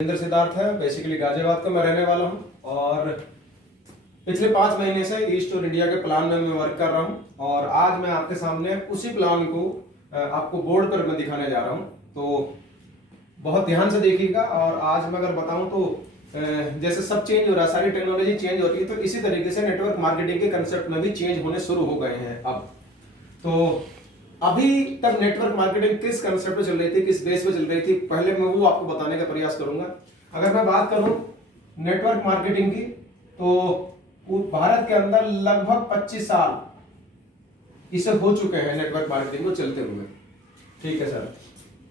इंद्र सिद्धार्थ है। बेसिकली गाजियाबाद का मैं रहने वाला हूं और पिछले 5 महीने से ईस्ट और इंडिया के प्लान में मैं वर्क कर रहा हूं और आज मैं आपके सामने उसी प्लान को आपको बोर्ड पर मैं दिखाने जा रहा हूं। तो बहुत ध्यान से देखिएगा। और आज मैं अगर बताऊं तो जैसे सब चेंज हो रहा है, सारी टेक्नोलॉजी चेंज हो रही है, तो इसी तरीके से नेटवर्क मार्केटिंग के कंसेप्ट में भी चेंज होने शुरू हो गए हैं। अब तो अभी तक नेटवर्क मार्केटिंग किस कंसेप्ट पे चल रही थी, किस बेस पे चल रही थी, पहले मैं वो आपको बताने का प्रयास करूंगा। अगर मैं बात करूं नेटवर्क मार्केटिंग की, तो भारत के अंदर लगभग 25 साल इसे हो चुके हैं नेटवर्क मार्केटिंग को चलते हुए। ठीक है सर।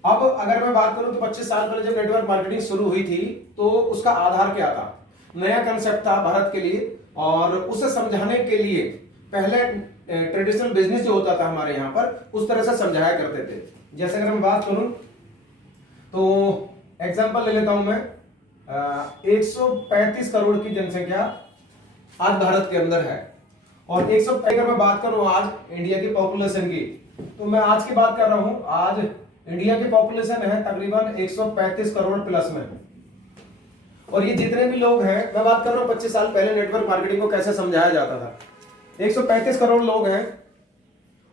अब अगर मैं बात करूं तो 25 साल पहले जब नेटवर्क मार्केटिंग शुरू हुई थी तो उसका आधार क्या था? नया कंसेप्ट था भारत के लिए और उसे समझाने के लिए पहले ट्रेडिशनल बिजनेस जो होता था हमारे यहाँ पर उस तरह से समझाया करते थे। जैसे अगर मैं बात करूं तो एग्जांपल ले लेता हूं मैं। 135 करोड़ की जनसंख्या आज भारत के अंदर है और 135 अगर मैं बात करूं आज इंडिया की पॉपुलेशन की, तो मैं आज की बात कर रहा हूं। आज इंडिया की पॉपुलेशन है तकरीबन 135 करोड़ प्लस में। और ये जितने भी लोग हैं, मैं बात कर रहा हूं 25 साल पहले नेटवर्क मार्केटिंग को कैसे समझाया जाता था। 135 करोड़ लोग हैं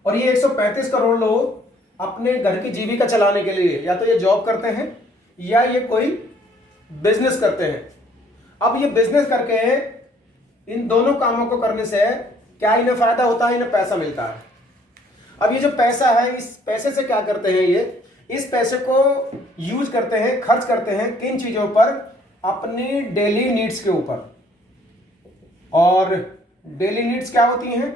और ये 135 करोड़ लोग अपने घर की जीविका चलाने के लिए या तो ये जॉब करते हैं या ये कोई बिजनेस करते हैं। अब ये बिजनेस करके इन दोनों कामों को करने से क्या इन्हें फायदा होता है? इन्हें पैसा मिलता है। अब ये जो पैसा है, इस पैसे से क्या करते हैं? ये इस पैसे को यूज करते हैं, खर्च करते हैं किन चीजों पर? अपनी डेली नीड्स के ऊपर। और डेली नीड्स क्या होती हैं?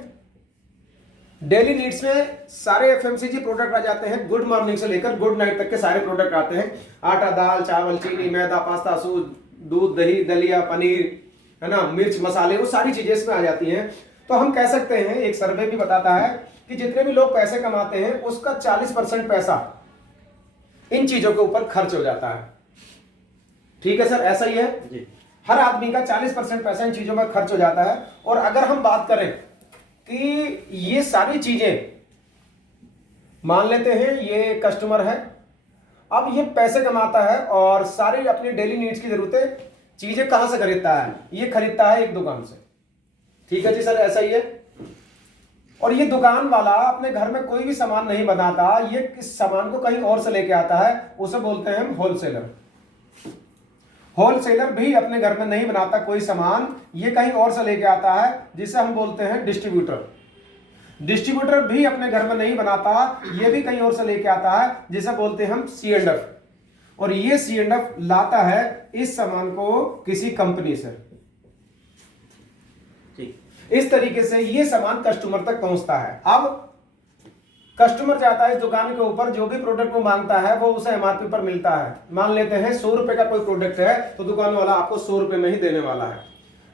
डेली नीड्स में सारे एफएमसीजी प्रोडक्ट आ जाते हैं। गुड मॉर्निंग से लेकर गुड नाइट तक के सारे प्रोडक्ट आते हैं। आटा, दाल, चावल, चीनी, मैदा, पास्ता, सूद, दूध, दही, दलिया, पनीर, है ना, मिर्च, मसाले, वो सारी चीजें इसमें आ जाती हैं। तो हम कह सकते हैं, एक सर्वे भी बताता है कि जितने भी लोग पैसे कमाते हैं उसका 40% पैसा इन चीजों के ऊपर खर्च हो जाता है। ठीक है सर, ऐसा ही है जी। हर आदमी का 40% पैसा इन चीजों में खर्च हो जाता है। और अगर हम बात करें कि ये सारी चीजें, मान लेते हैं ये कस्टमर है, अब ये पैसे कमाता है और सारी अपनी डेली नीड्स की जरूरतें चीजें कहां से खरीदता है? ये खरीदता है एक दुकान से। ठीक है जी सर, ऐसा ही है। और ये दुकान वाला अपने घर में कोई भी सामान नहीं बनाता, ये इस सामान को कहीं और से लेके आता है, उसे बोलते हैं हम होलसेलर। होलसेलर भी अपने घर में नहीं बनाता कोई सामान, ये कहीं और से लेके आता है, जिसे हम बोलते हैं डिस्ट्रीब्यूटर। डिस्ट्रीब्यूटर भी अपने घर में नहीं बनाता, ये भी कहीं और से लेके आता है, जिसे बोलते हैं हम C&F। और ये C&F लाता है इस सामान को किसी कंपनी से। इस तरीके से ये सामान कस्टमर तक पहुंचता है। अब कस्टमर जाता है इस दुकान के ऊपर, जो भी प्रोडक्ट वो मांगता है वो उसे MRP पर मिलता है। मान लेते हैं 100 रुपए का कोई प्रोडक्ट है तो दुकान वाला आपको 100 रुपए में ही देने वाला है।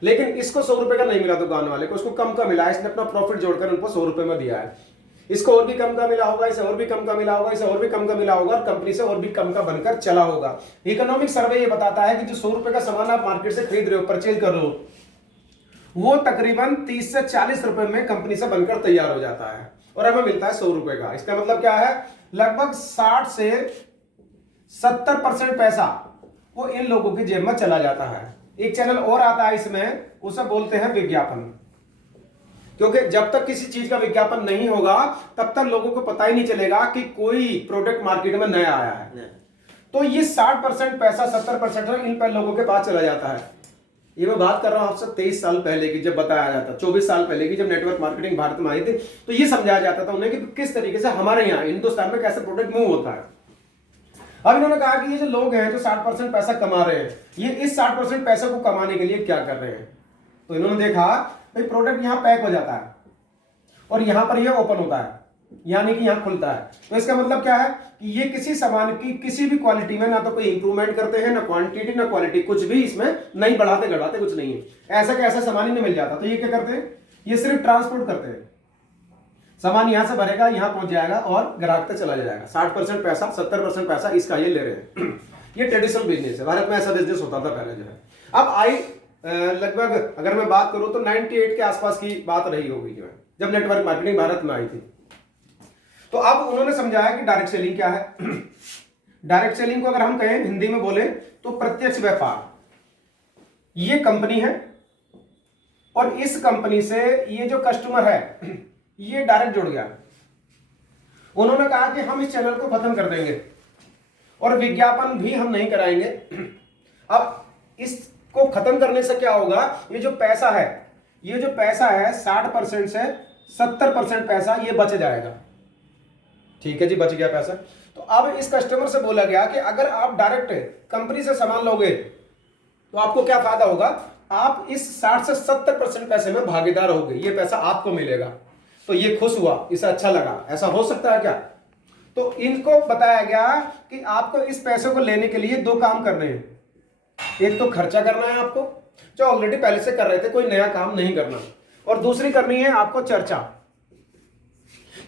लेकिन इसको 100 रुपए का नहीं मिला दुकान वाले को, उसको कम का मिला है। इसने अपना प्रॉफिट जोड़कर उनको 100 रुपए में दिया है। इसको और भी कम का मिला होगा, इसे और भी कम का मिला होगा, इसे और भी कम का मिला होगा, और कंपनी से और भी कम का बनकर चला होगा। इकोनॉमिक सर्वे ये बताता है कि जो 100 रुपए का सामान आप मार्केट से खरीद रहे हो, परचेज कर रहे हो, वो तकरीबन 30 से 40 रुपए में कंपनी से बनकर तैयार हो जाता है और हमें मिलता है 100 रुपए का। इसका मतलब क्या है? लगभग 60 से 70% पैसा वो इन लोगों की जेब में चला जाता है। एक चैनल और आता है इसमें, उसे बोलते हैं विज्ञापन। क्योंकि जब तक किसी चीज का विज्ञापन नहीं होगा तब तक लोगों को पता ही नहीं चलेगा कि कोई प्रोडक्ट मार्केट में नया आया है। तो ये 60% पैसा, 70% इन पर लोगों के पास चला जाता है। ये मैं बात कर रहा हूं आपसे 23 साल पहले की, जब बताया जाता, 24 साल पहले की, जब नेटवर्क मार्केटिंग भारत में आई थी, तो ये समझाया जाता था उन्हें कि किस तरीके से हमारे यहाँ हिंदुस्तान में कैसे प्रोडक्ट मूव होता है। अब इन्होंने कहा कि ये जो लोग हैं जो 60% पैसा कमा रहे हैं, ये इस 60% पैसे को कमाने के लिए क्या कर रहे हैं? तो इन्होंने देखा भाई प्रोडक्ट यहाँ पैक हो जाता है और यहां पर यह ओपन होता है, यानी कि यहां खुलता है। तो इसका मतलब क्या है कि ये किसी सामान की किसी भी क्वालिटी में ना तो कोई इंप्रूवमेंट करते हैं, ना क्वांटिटी ना क्वालिटी, कुछ भी इसमें नहीं बढ़ाते घटाते कुछ नहीं है। ऐसा का ऐसा सामान ही नहीं मिल जाता। तो ये क्या करते हैं? ये सिर्फ ट्रांसपोर्ट करते हैं। सामान यहां से भरेगा, यहां पहुंच जाएगा और ग्राहक तक चला जाएगा। 60% पैसा, 70% पैसा इसका ये ले रहे हैं। ये ट्रेडिशनल बिजनेस है। भारत में ऐसा बिजनेस होता था पहले जो है। अब आई लगभग अगर मैं बात करूं तो 98 के आसपास की बात रही होगी जो है, जब नेटवर्क मार्केटिंग भारत में आई थी। तो अब उन्होंने समझाया कि डायरेक्ट सेलिंग क्या है। डायरेक्ट सेलिंग को अगर हम कहें हिंदी में बोले तो प्रत्यक्ष व्यापार। ये कंपनी है और इस कंपनी से ये जो कस्टमर है ये डायरेक्ट जुड़ गया। उन्होंने कहा कि हम इस चैनल को खत्म कर देंगे और विज्ञापन भी हम नहीं कराएंगे। अब इसको खत्म करने से क्या होगा, ये जो पैसा है 60% से 70% पैसा ये बच जाएगा। ठीक है जी, बच गया पैसा। तो अब इस कस्टमर से बोला गया कि अगर आप डायरेक्ट कंपनी से सामान लोगे तो आपको क्या फायदा होगा, आप इस 60 से 70% पैसे में भागीदार होगे, ये पैसा आपको मिलेगा। तो ये खुश हुआ, इसे अच्छा लगा। ऐसा हो सकता है क्या? तो इनको बताया गया कि आपको इस पैसे को लेने के लिए 2 काम करने हैं। एक तो खर्चा करना है आपको, जो ऑलरेडी पहले से कर रहे थे, कोई नया काम नहीं करना। और दूसरी करनी है आपको चर्चा,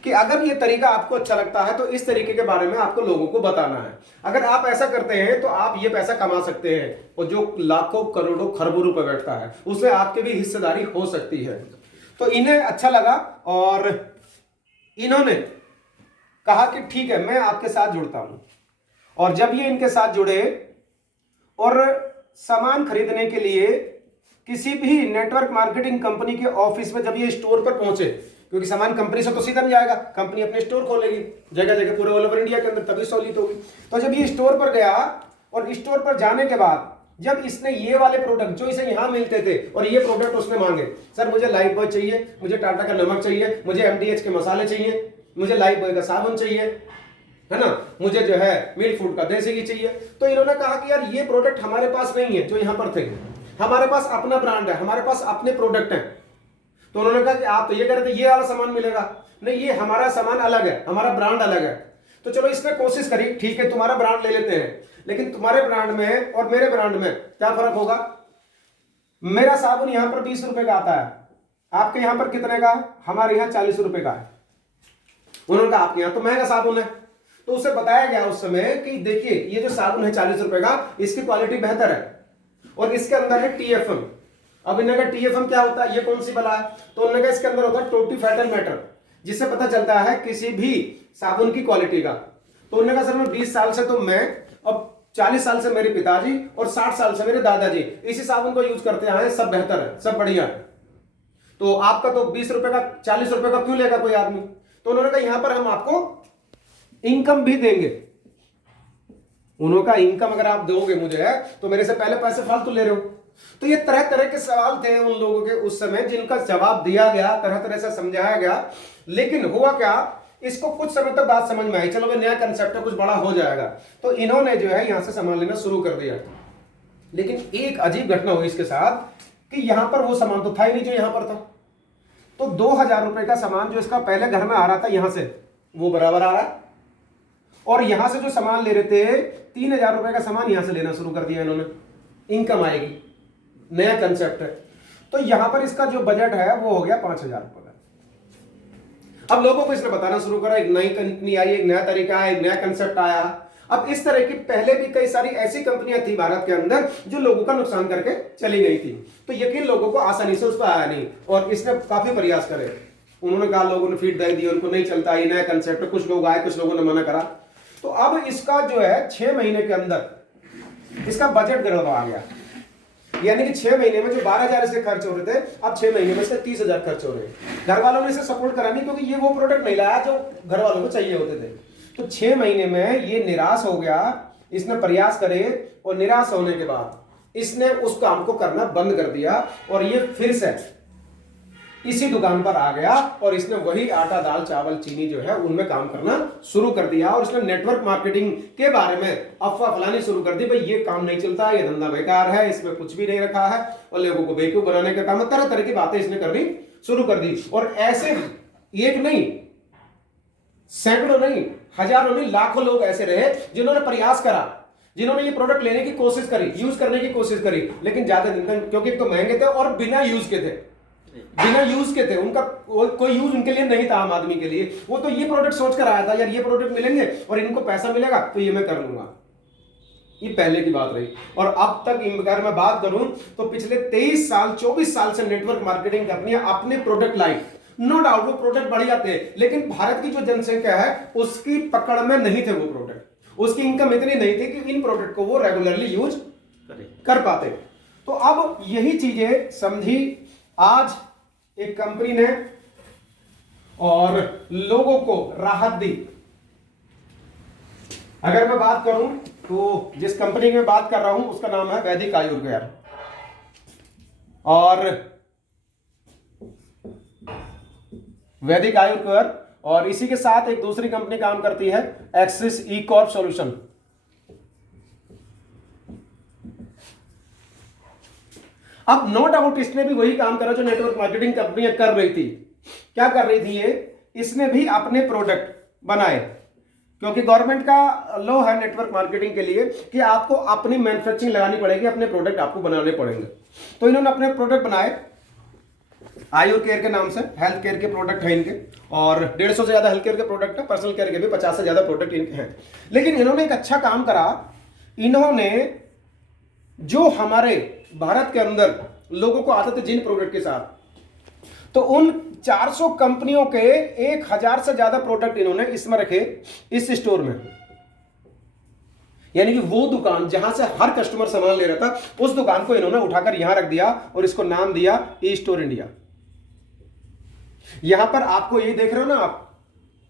कि अगर ये तरीका आपको अच्छा लगता है तो इस तरीके के बारे में आपको लोगों को बताना है। अगर आप ऐसा करते हैं तो आप ये पैसा कमा सकते हैं, और जो लाखों करोड़ों खरबों रुपए बैठता है उससे आपके भी हिस्सेदारी हो सकती है। तो इन्हें अच्छा लगा और इन्होंने कहा कि ठीक है, मैं आपके साथ जुड़ता हूं। और जब ये इनके साथ जुड़े और सामान खरीदने के लिए किसी भी नेटवर्क मार्केटिंग कंपनी के ऑफिस में जब ये स्टोर पर पहुंचे, क्योंकि सामान कंपनी से तो सीधा नहीं जाएगा, कंपनी अपने स्टोर खोलेगी जगह जगह पूरे ऑल ओवर इंडिया के अंदर, तभी सहूलियत होगी। तो जब ये स्टोर पर गया और स्टोर पर जाने के बाद जब इसने ये वाले प्रोडक्ट जो इसे यहां मिलते थे और ये प्रोडक्ट उसने मांगे, सर मुझे लाइफ बॉय चाहिए, मुझे टाटा का नमक चाहिए, मुझे एमडीएच के मसाले चाहिए, मुझे लाइफ बॉय का साबुन चाहिए, है ना, मुझे जो है मिल्क फूड का देसी घी चाहिए। तो इन्होंने कहा कि यार ये प्रोडक्ट हमारे पास नहीं है जो यहां पर थे, हमारे पास अपना ब्रांड है, हमारे पास अपने प्रोडक्ट हैं। तो उन्होंने कहा कि आप तो ये कह रहे थे ये वाला सामान मिलेगा, नहीं ये हमारा सामान अलग है, हमारा ब्रांड अलग है। तो चलो इसने कोशिश करी, ठीक है तुम्हारा ब्रांड ले लेते हैं, लेकिन तुम्हारे ब्रांड में और मेरे ब्रांड में क्या फर्क होगा। मेरा साबुन यहां पर 20 रुपए का आता है, आपके यहां पर कितने का? हमारे यहां 40 रुपए का है। उन्होंने कहा आपके यहां तो महंगा साबुन है। तो उसे बताया गया उस समय कि देखिए ये जो साबुन है 40 रुपए का, इसकी क्वालिटी बेहतर है और इसके अंदर है टीएफएम। अब इन्होंने कहा टीएफएम क्या होता है, ये कौन सी बला है? तो उन्होंने कहा इसके अंदर होता है टोटी फैट एंड मैटर, जिससे पता चलता है किसी भी साबुन की क्वालिटी का। तो उन्होंने कहा सर मैं 20 साल से तो मैं, अब 40 साल से मेरे पिताजी और 60 साल से मेरे दादाजी इसी साबुन को यूज करते आए, सब बेहतर है, सब बढ़िया है। तो आपका तो 20 रुपए का 40 रुपए का क्यों लेगा कोई आदमी? तो उन्होंने कहा यहां पर हम आपको इनकम भी देंगे। उन्होंने कहा इनकम अगर आप दोगे मुझे तो मेरे से पहले पैसे फालतू ले रहे हो। तो ये तरह तरह के सवाल थे उन लोगों के उस समय, जिनका जवाब दिया गया, तरह तरह से समझाया गया। लेकिन हुआ क्या, इसको कुछ समय तक बात समझ में आई, चलो नया कंसेप्ट है, कुछ बड़ा हो जाएगा। तो इन्होंने जो है यहां से सामान लेना शुरू कर दिया। लेकिन एक अजीब घटना हुई इसके साथ कि यहां पर वो सामान तो था ही नहीं जो यहां पर था। तो 2000 रुपए का सामान जो इसका पहले घर में आ रहा था यहां से, वो बराबर आ रहा है, और यहां से जो सामान ले रहे थे 3000 रुपए का सामान यहां से लेना शुरू कर दिया इन्होंने। इनकम आएगी, नया कंसेप्ट है। तो यहां पर इसका जो बजट है वो हो गया 5000 रुपए का। अब लोगों को इसने बताना शुरू करा, एक नई कंपनी आई, एक नया तरीका आया, एक नया कंसेप्ट आया। अब इस तरह की पहले भी कई सारी ऐसी कंपनियां थी भारत के अंदर जो लोगों का नुकसान करके चली गई थी। तो यकीन लोगों को आसानी से उस पर आया नहीं, और इसने काफी प्रयास करे। उन्होंने कहा, लोगों ने फीडबैक दी, उनको नहीं चलता ये नया कंसेप्ट, कुछ लोग आए, कुछ लोगों ने मना करा। तो अब इसका जो है 6 महीने के अंदर इसका बजट गड़बड़ा आ गया। यानी कि 6 महीने में जो 12,000 इसके खर्च हो रहे थे, अब 6 महीने में इसके 30,000 खर्च हो रहे हैं। घर वालों ने इसे सपोर्ट करा नहीं, क्योंकि ये वो प्रोडक्ट नहीं लाया जो घर वालों को चाहिए होते थे। तो 6 महीने में ये निराश हो गया। इसने प्रयास करे और निराश होने के बाद इसने उस काम को करना बंद कर दिया, और ये फिर से इसी दुकान पर आ गया और इसने वही आटा दाल चावल चीनी जो है उनमें काम करना शुरू कर दिया। और इसने नेटवर्क मार्केटिंग के बारे में अफवाह फैलानी शुरू कर दी, भाई ये काम नहीं चलता, ये धंधा बेकार है, इसमें कुछ भी नहीं रखा है, और लोगों को बेवकूफ बनाने का काम है। तरह तरह की बातें इसने करनी शुरू कर दी। और ऐसे एक नहीं, सैकड़ों नहीं, हजारों नहीं, लाखों लोग ऐसे रहे जिन्होंने प्रयास करा, जिन्होंने ये प्रोडक्ट लेने की कोशिश करी, यूज करने की कोशिश करी, लेकिन ज्यादा दिन तक, क्योंकि तो महंगे थे और बिना यूज के थे, उनका कोई यूज उनके लिए नहीं था आम आदमी के लिए। वो तो ये प्रोडक्ट सोच कर आया था, यार ये प्रोडक्ट मिलेंगे और इनको पैसा मिलेगा तो ये मैं कर लूंगा। ये पहले की बात रही। और अब तक अगर मैं बात करूं तो पिछले 23 साल 24 साल से नेटवर्क मार्केटिंग कंपनियां अपने प्रोडक्ट लाई। नो डाउट वो प्रोडक्ट बढ़िया थे, लेकिन भारत की जो जनसंख्या है उसकी पकड़ में नहीं थे वो प्रोडक्ट। उसकी इनकम इतनी नहीं थी कि इन प्रोडक्ट को वो रेगुलरली यूज कर पाते। तो अब यही चीजें समझी आज एक कंपनी ने और लोगों को राहत दी। अगर मैं बात करूं तो जिस कंपनी की मैं बात कर रहा हूं उसका नाम है वैदिक आयुर्वेद, और वैदिक आयुर्वेद, और इसी के साथ एक दूसरी कंपनी काम करती है एक्सिस ई कॉर्प सॉल्यूशन। अब नो डाउट इसने भी वही काम करा जो नेटवर्क मार्केटिंग कंपनियां कर रही थी। क्या कर रही थी ये, इसने भी अपने प्रोडक्ट बनाए, क्योंकि गवर्नमेंट का लॉ है नेटवर्क मार्केटिंग के लिए कि आपको अपनी मैन्युफैक्चरिंग लगानी पड़ेगी, अपने प्रोडक्ट आपको बनाने पड़ेंगे। तो इन्होंने अपने प्रोडक्ट बनाए आयु केयर के नाम से, हेल्थ केयर के प्रोडक्ट है इनके, और 150 से ज्यादा हेल्थ केयर के प्रोडक्ट है, पर्सनल केयर के भी 50 से ज्यादा प्रोडक्ट इनके हैं। लेकिन इन्होंने एक अच्छा काम करा, इन्होंने जो हमारे भारत के अंदर लोगों को आदत है जिन प्रोडक्ट के साथ, तो उन 400 कंपनियों के 1000 से ज्यादा प्रोडक्ट इन्होंने इसमें रखे इस स्टोर में। यानी कि वो दुकान जहां से हर कस्टमर सामान ले रहा था, उस दुकान को इन्होंने उठाकर यहां रख दिया और इसको नाम दिया ई स्टोर इंडिया। यहां पर आपको ये देख रहे हो ना, आप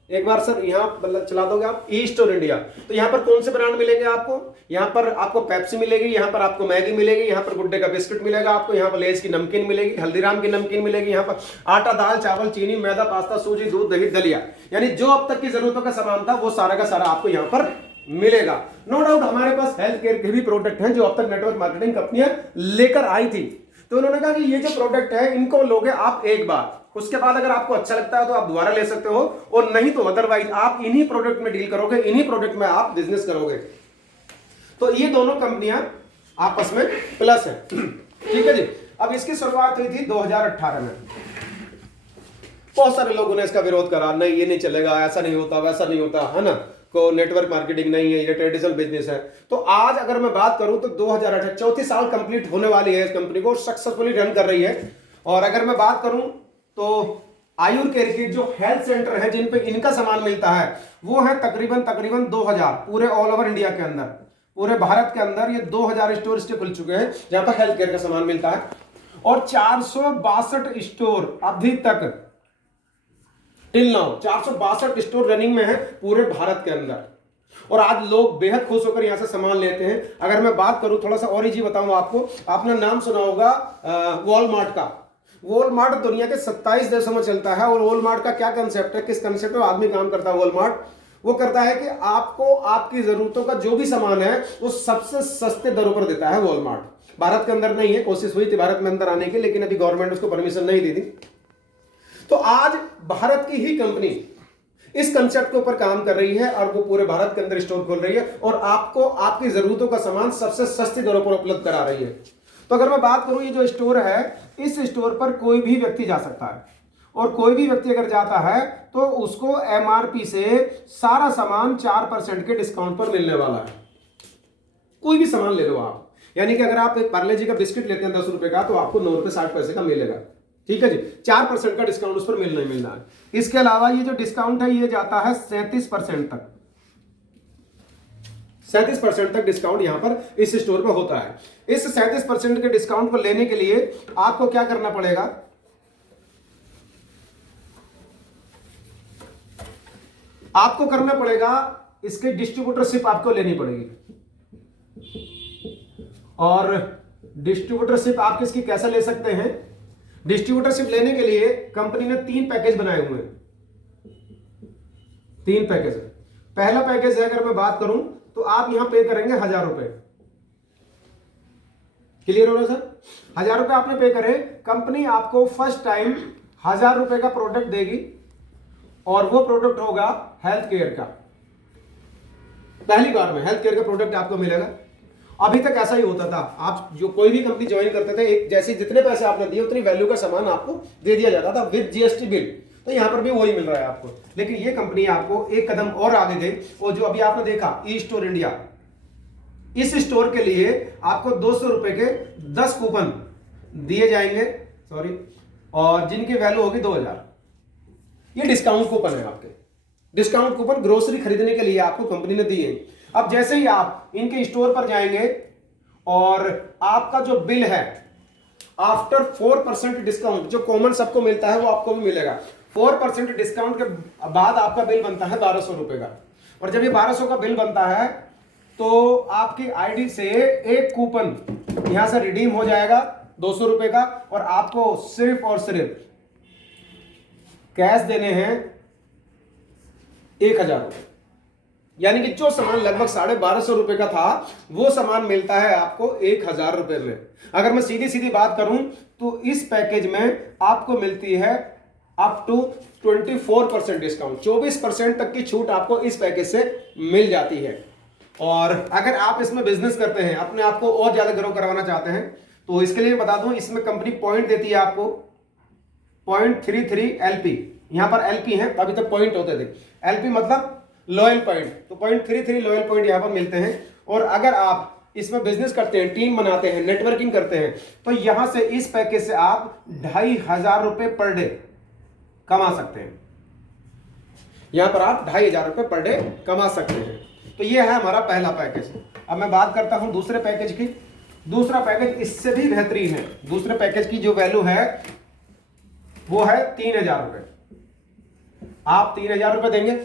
एक बार सर यहां चला दोगे आप ई स्टोर इंडिया, तो यहां पर कौन से ब्रांड मिलेंगे आपको? यहां पर आपको पेप्सी मिलेगी, यहां पर आपको मैगी मिलेगी, यहां पर गुड्डे का बिस्किट मिलेगा आपको, यहां पर लेज की नमकीन मिलेगी, हल्दीराम की नमकीन मिलेगी, यहां पर आटा, दाल, चावल, चीनी, मैदा, पास्ता, सूजी, दूध, दही, दलिया, यानी जो अब तक की जरूरतों का सामान था वो सारा का सारा आपको यहां पर मिलेगा। नो डाउट हमारे पास हेल्थ केयर के भी प्रोडक्ट हैं जो अब तक नेटवर्क मार्केटिंग कंपनियां लेकर आई थी। तो उन्होंने कहा कि ये जो प्रोडक्ट है इनको लोगे आप एक बार, उसके बाद अगर आपको अच्छा लगता है तो आप दोबारा ले सकते हो, और नहीं तो अदरवाइज आप इन्हीं प्रोडक्ट में डील करोगे, इन्हीं प्रोडक्ट में आप बिजनेस करोगे। तो ये दोनों कंपनियां आपस में प्लस है। ठीक है जी। अब इसकी शुरुआत हुई थी 2018 में। बहुत सारे लोगों ने इसका विरोध करा, नहीं ये नहीं चलेगा, ऐसा नहीं होता, वैसा नहीं होता, है ना, को नेटवर्क मार्केटिंग नहीं है, ये ट्रेडिशनल बिजनेस है। तो आज अगर मैं बात करूं तो 2018 चौथी साल कंप्लीट होने वाली है इस कंपनी को, सक्सेसफुली रन कर रही है। और अगर मैं बात करूं तो आयुर केयर के जो हेल्थ सेंटर है जिन पे इनका सामान मिलता है वो है तकरीबन 2000 पूरे ऑल ओवर इंडिया के अंदर, पूरे भारत के अंदर ये 2000 स्टोर इसके खुल चुके हैं जहां पर हेल्थ केयर का सामान मिलता है, और 462 स्टोर अभी तक टिल नाउ 462 स्टोर रनिंग में है पूरे भारत के अंदर, और आज लोग बेहद खुश होकर यहां से सामान लेते हैं। अगर मैं बात करूं थोड़ा सा और ही जी बताऊं आपको, आपने नाम सुना होगा वॉलमार्ट का। वॉलमार्ट दुनिया के 27 देशों में चलता है, और वॉलमार्ट का क्या कंसेप्ट है, किस कंसेप्ट में आदमी काम करता है वॉलमार्ट? वो करता है कि आपको आपकी जरूरतों का जो भी सामान है वो सबसे सस्ते दरों पर देता है वॉलमार्ट। भारत के अंदर नहीं है, कोशिश हुई थी भारत में अंदर आने की, लेकिन अभी गवर्नमेंट उसको परमिशन नहीं दी थी। तो आज भारत की ही कंपनी इस कंसेप्ट के ऊपर काम कर रही है और वो पूरे भारत के अंदर स्टोर खोल रही है और आपको आपकी जरूरतों का सामान सबसे सस्ती दरों पर उपलब्ध करा रही है। तो अगर मैं बात करूं, ये जो स्टोर है, इस स्टोर पर कोई भी व्यक्ति जा सकता है, और कोई भी व्यक्ति अगर जाता है तो उसको एमआरपी से सारा सामान 4% के डिस्काउंट पर मिलने वाला है। कोई भी सामान ले लो आप, यानी कि अगर आप एक पार्ले जी का बिस्किट लेते हैं 10 रुपए का, तो आपको 9 रुपए 60 पैसे का मिलेगा। ठीक है जी, 4% का डिस्काउंट उस पर मिलना ही मिलना है। इसके अलावा ये जो डिस्काउंट है ये जाता है 37% तक, 37% तक डिस्काउंट यहां पर इस स्टोर पर होता है। इस 37% के डिस्काउंट को लेने के लिए आपको क्या करना पड़ेगा, आपको करना पड़ेगा इसके डिस्ट्रीब्यूटरशिप आपको लेनी पड़ेगी। और डिस्ट्रीब्यूटरशिप आप किसकी कैसे ले सकते हैं? डिस्ट्रीब्यूटरशिप लेने के लिए कंपनी ने 3 पैकेज बनाए हुए हैं। 3 पैकेज है। पहला पैकेज है, अगर मैं बात करूं तो आप यहां पे करेंगे 1000 रुपए। क्लियर हो रहा है सर? 1000 रुपए आपने पे करे, कंपनी आपको फर्स्ट टाइम 1000 रुपए का प्रोडक्ट देगी, और वो प्रोडक्ट होगा हेल्थ केयर का। पहली बार में हेल्थ केयर का प्रोडक्ट आपको मिलेगा। अभी तक ऐसा ही होता था, आप जो कोई भी कंपनी ज्वाइन करते थे, एक जैसे जितने पैसे आपने दिए उतनी वैल्यू का सामान आपको दे दिया जाता था विद जीएसटी बिल। तो यहां पर भी वही मिल रहा है आपको, लेकिन ये कंपनी आपको एक कदम और आगे गई, और जो अभी आपने देखा ई स्टोर इंडिया, इस स्टोर के लिए आपको 200 रुपए के 10 कूपन दिए जाएंगे, सॉरी, और जिनकी वैल्यू होगी 2000। ये डिस्काउंट कूपन है आपके। डिस्काउंट कूपन ग्रोसरी खरीदने के लिए आपको कंपनी ने दिए। अब जैसे ही आप इनके स्टोर पर जाएंगे और आपका जो बिल है आफ्टर 4% डिस्काउंट, जो कॉमन सबको मिलता है वो आपको भी मिलेगा, 4% डिस्काउंट के बाद आपका बिल बनता है 1200 रुपए का। और जब ये 1200 का बिल बनता है तो आपकी आईडी से एक कूपन यहां से रिडीम हो जाएगा 200 रुपए का, और आपको सिर्फ और सिर्फ कैश देने हैं 1000 रुपए। यानी कि जो सामान लगभग 1250 रुपए का था वो सामान मिलता है आपको 1000 रुपए में। अगर मैं सीधी सीधी बात करूं तो इस पैकेज में आपको मिलती है अप टू 24% डिस्काउंट, 24% तक की छूट आपको इस पैकेज से मिल जाती है। और अगर आप इसमें बिजनेस करते हैं, अपने आप को और ज्यादा ग्रो करवाना चाहते हैं, तो इसके लिए बता दूं, इसमें कंपनी पॉइंट देती है आपको 0.33 LP। यहां पर LP है, अभी तक पॉइंट होते थे, LP मतलब लॉयल पॉइंट, तो 0.33 लॉयल पॉइंट यहां पर मिलते हैं। और अगर आप इसमें बिजनेस करते हैं, टीम बनाते हैं, नेटवर्किंग करते हैं, तो यहां से इस पैकेज से आप 2500 रुपए पर डे कमा सकते हैं। यहां पर आप 2500 रुपए पर डे कमा सकते हैं। तो यह है हमारा पहला पैकेज। अब मैं बात करता हूं दूसरे पैकेज की। दूसरा पैकेज इससे भी बेहतरीन है। दूसरे पैकेज की जो वैल्यू है वो है 3000 रुपए। आप 3000 रुपए देंगे,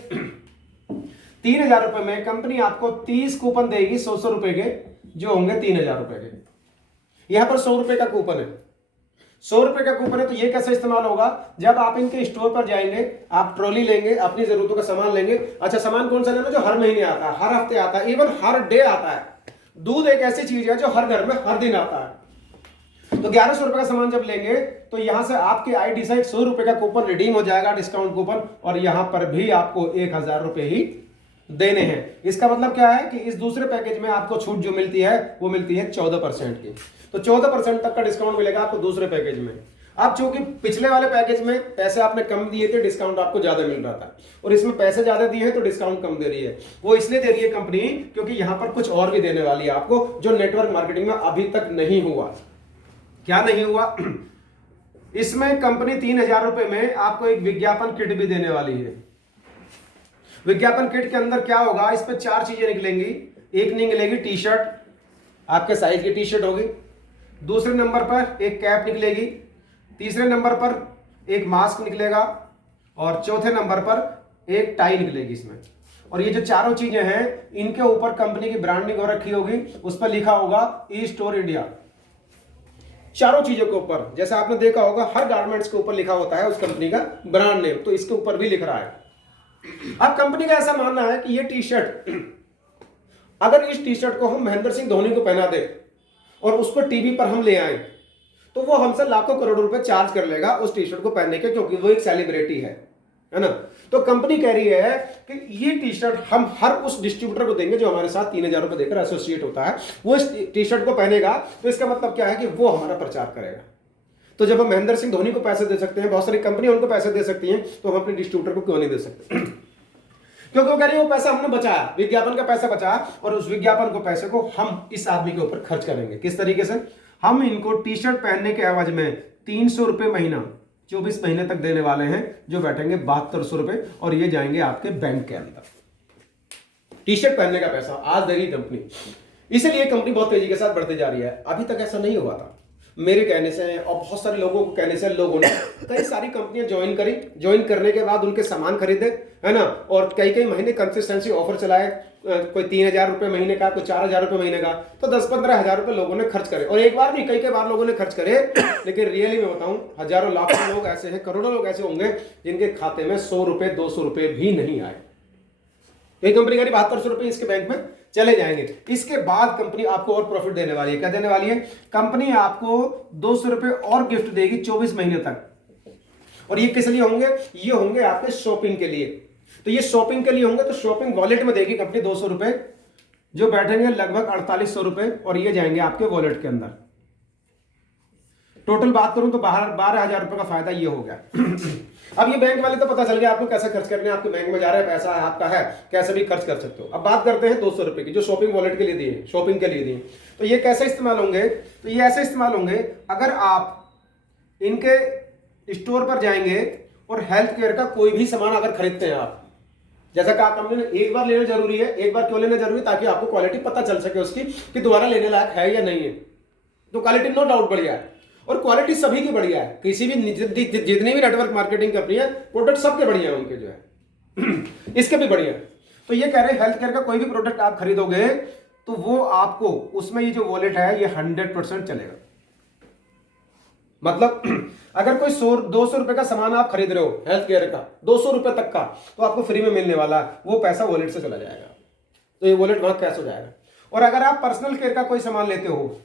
3000 रुपए में कंपनी आपको 30 कूपन देगी 100 रुपए के, जो होंगे 3000 रुपए के। यहां पर 100 रुपए का कूपन है, 100 रुपए का कूपन है। तो ये कैसे इस्तेमाल होगा, जब आप इनके स्टोर पर जाएंगे, आप ट्रॉली लेंगे, अपनी जरूरतों का सामान लेंगे। अच्छा, सामान कौन सा लेना, जो हर महीने आता है, हर हफ्ते आता है, इवन हर डे आता है। दूध एक ऐसी चीज है जो हर घर में हर दिन आता है। तो 1100 रुपए का सामान जब लेंगे तो यहां से आपके आईडी से 100 रुपए का कूपन रिडीम हो जाएगा, डिस्काउंट कूपन, और यहां पर भी आपको 1000 रुपए ही देने हैं। इसका मतलब क्या है कि इस दूसरे पैकेज में आपको छूट जो मिलती है वो मिलती है 14% की। तो 14% तक का डिस्काउंट मिलेगा आपको दूसरे पैकेज में। अब चूंकि पिछले वाले पैकेज में पैसे आपने कम दिए थे, डिस्काउंट आपको ज्यादा मिल रहा था, और इसमें पैसे ज्यादा दिए हैं तो डिस्काउंट कम दे रही है। वो इसलिए दे रही है कंपनी क्योंकि यहां पर कुछ और भी देने वाली है आपको, जो नेटवर्क मार्केटिंग में अभी तक नहीं हुआ। क्या नहीं हुआ? इसमें कंपनी 3000 रुपए में आपको एक विज्ञापन किट भी देने वाली है। विज्ञापन किट के अंदर क्या होगा, इस पे 4 चीजें निकलेंगी। एक निकलेगी टी शर्ट, आपके साइज की टी शर्ट होगी। दूसरे नंबर पर एक कैप निकलेगी। तीसरे नंबर पर एक मास्क निकलेगा, और चौथे नंबर पर एक टाई निकलेगी इसमें। और ये जो चारों चीजें हैं, इनके ऊपर कंपनी की ब्रांडिंग हो रखी होगी, उस पर लिखा होगा ई स्टोर इंडिया। चारों चीजों के ऊपर, जैसे आपने देखा होगा हर गारमेंट्स के ऊपर लिखा होता है उस कंपनी का ब्रांड नेम, तो इसके ऊपर भी लिख रहा है। अब कंपनी का ऐसा मानना है कि ये टी शर्ट, अगर इस टी शर्ट को हम महेंद्र सिंह धोनी को पहना दे और उसको टीवी पर हम ले आए, तो वो हमसे लाखों करोड़ों रुपए चार्ज कर लेगा उस टी शर्ट को पहनने के, क्योंकि वो एक सेलिब्रिटी है ना। तो कंपनी कह रही है कि ये टी शर्ट हम हर उस डिस्ट्रीब्यूटर को देंगे जो हमारे साथ 3000 रुपए देकर एसोसिएट होता है, वो इस टी शर्ट को पहनेगा। तो इसका मतलब क्या है कि वो हमारा प्रचार करेगा। तो जब हम महेंद्र सिंह धोनी को पैसे दे सकते हैं, बहुत सारी कंपनियां उनको पैसे दे सकती हैं, तो हम अपने डिस्ट्रीब्यूटर को क्यों नहीं दे सकते? क्योंकि वो कह रही है वो पैसा हमने बचाया, विज्ञापन का पैसा बचाया, और उस विज्ञापन को पैसे को हम इस आदमी के ऊपर खर्च करेंगे। किस तरीके से? हम इनको टी शर्ट पहनने के एवज में 300 रुपए महीना 24 महीने तक देने वाले हैं, जो बैठेंगे 7200 रुपए, और ये जाएंगे आपके बैंक के अंदर। टी शर्ट पहनने का पैसा आज दे रही कंपनी, इसलिए कंपनी बहुत तेजी के साथ बढ़ती जा रही है। अभी तक ऐसा नहीं हुआ था, मेरे कहने से और बहुत सारे लोगों को कहने से लोगों ने कई सारी कंपनियां ज्वाइन करी, ज्वाइन करने के बाद उनके सामान खरीदे, है ना, और कई कई महीने कंसिस्टेंसी ऑफर चलाए, कोई 3000 रुपए महीने का, कोई 4000 रुपए महीने का, तो 10-15 हजार रुपए लोगों ने खर्च करे। और एक बार नहीं, कई कई बार लोगों ने खर्च करे। लेकिन रियली में बताऊं, हजारों लाखों लोग ऐसे हैं, करोड़ों लोग ऐसे होंगे जिनके खाते में 100 रुपए 200 रुपए भी नहीं आए। एक कंपनी कह रही 7200 रुपए इसके बैंक में चले जाएंगे। इसके बाद कंपनी आपको और प्रॉफिट देने वाली है। क्या देने वाली है? कंपनी आपको 200 रुपए और गिफ्ट देगी 24 महीने तक। और ये किस लिए होंगे? ये होंगे आपके शॉपिंग के लिए। तो ये शॉपिंग के लिए होंगे, तो शॉपिंग वॉलेट में देगी कंपनी 200 रुपए, जो बैठेंगे लगभग 4800 रुपए, और ये जाएंगे आपके वॉलेट के अंदर। टोटल बात करूं तो 12,000 रुपए का फायदा ये हो गया। अब ये बैंक वाले तो पता चल गया आपको कैसे खर्च करने, आपके बैंक में जा रहा है पैसा, आपका है, कैसे भी खर्च कर सकते हो। अब बात करते हैं 200 रुपए की, जो शॉपिंग वॉलेट के लिए दिए, शॉपिंग के लिए दिए। तो ये कैसे इस्तेमाल होंगे? तो ये ऐसे इस्तेमाल होंगे, अगर आप इनके स्टोर पर जाएंगे और हेल्थ केयर का कोई भी सामान अगर खरीदते हैं आप, जैसा कहा कंपनी ने, एक बार लेना जरूरी है। एक बार क्यों लेना जरूरी है? ताकि आपको क्वालिटी पता चल सके उसकी कि दोबारा लेने लायक है या नहीं है। तो क्वालिटी नो डाउट बढ़िया है, और क्वालिटी सभी की बढ़िया है। किसी भी जितनी भी नेटवर्क मार्केटिंग कंपनी है, प्रोडक्ट सबके बढ़िया है उनके जो है इसके भी बढ़िया है। तो ये कह रहे हैं हेल्थ केयर का कोई भी प्रोडक्ट आप खरीदोगे तो वो आपको उसमें ये जो वॉलेट है ये 100% चलेगा। मतलब अगर कोई 200 रुपए का सामान आप खरीद रहे हो हेल्थ केयर का, 200 रुपए तक का, तो आपको फ्री में मिलने वाला वो पैसा वॉलेट से चला जाएगा, तो ये वॉलेट वहां कैश हो जाएगा। और अगर आप पर्सनल केयर का कोई सामान लेते हो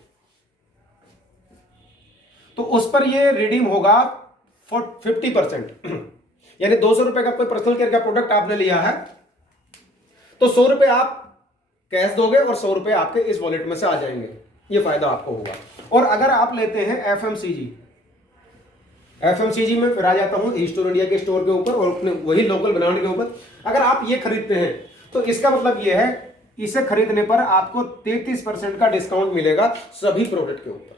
तो उस पर ये रिडीम होगा 50%। यानी 200 रुपए का कोई पर्सनल केयर का प्रोडक्ट आपने लिया है तो 100 रुपए आप कैश दोगे और 100 रुपए आपके इस वॉलेट में से आ जाएंगे। ये फायदा आपको होगा। और अगर आप लेते हैं एफएमसीजी में फिर आ जाता हूं स्टोर इंडिया के स्टोर के ऊपर और अपने वही लोकल ब्रांड के ऊपर, अगर आप ये खरीदते हैं तो इसका मतलब ये है इसे खरीदने पर आपको 33% का डिस्काउंट मिलेगा सभी प्रोडक्ट के ऊपर।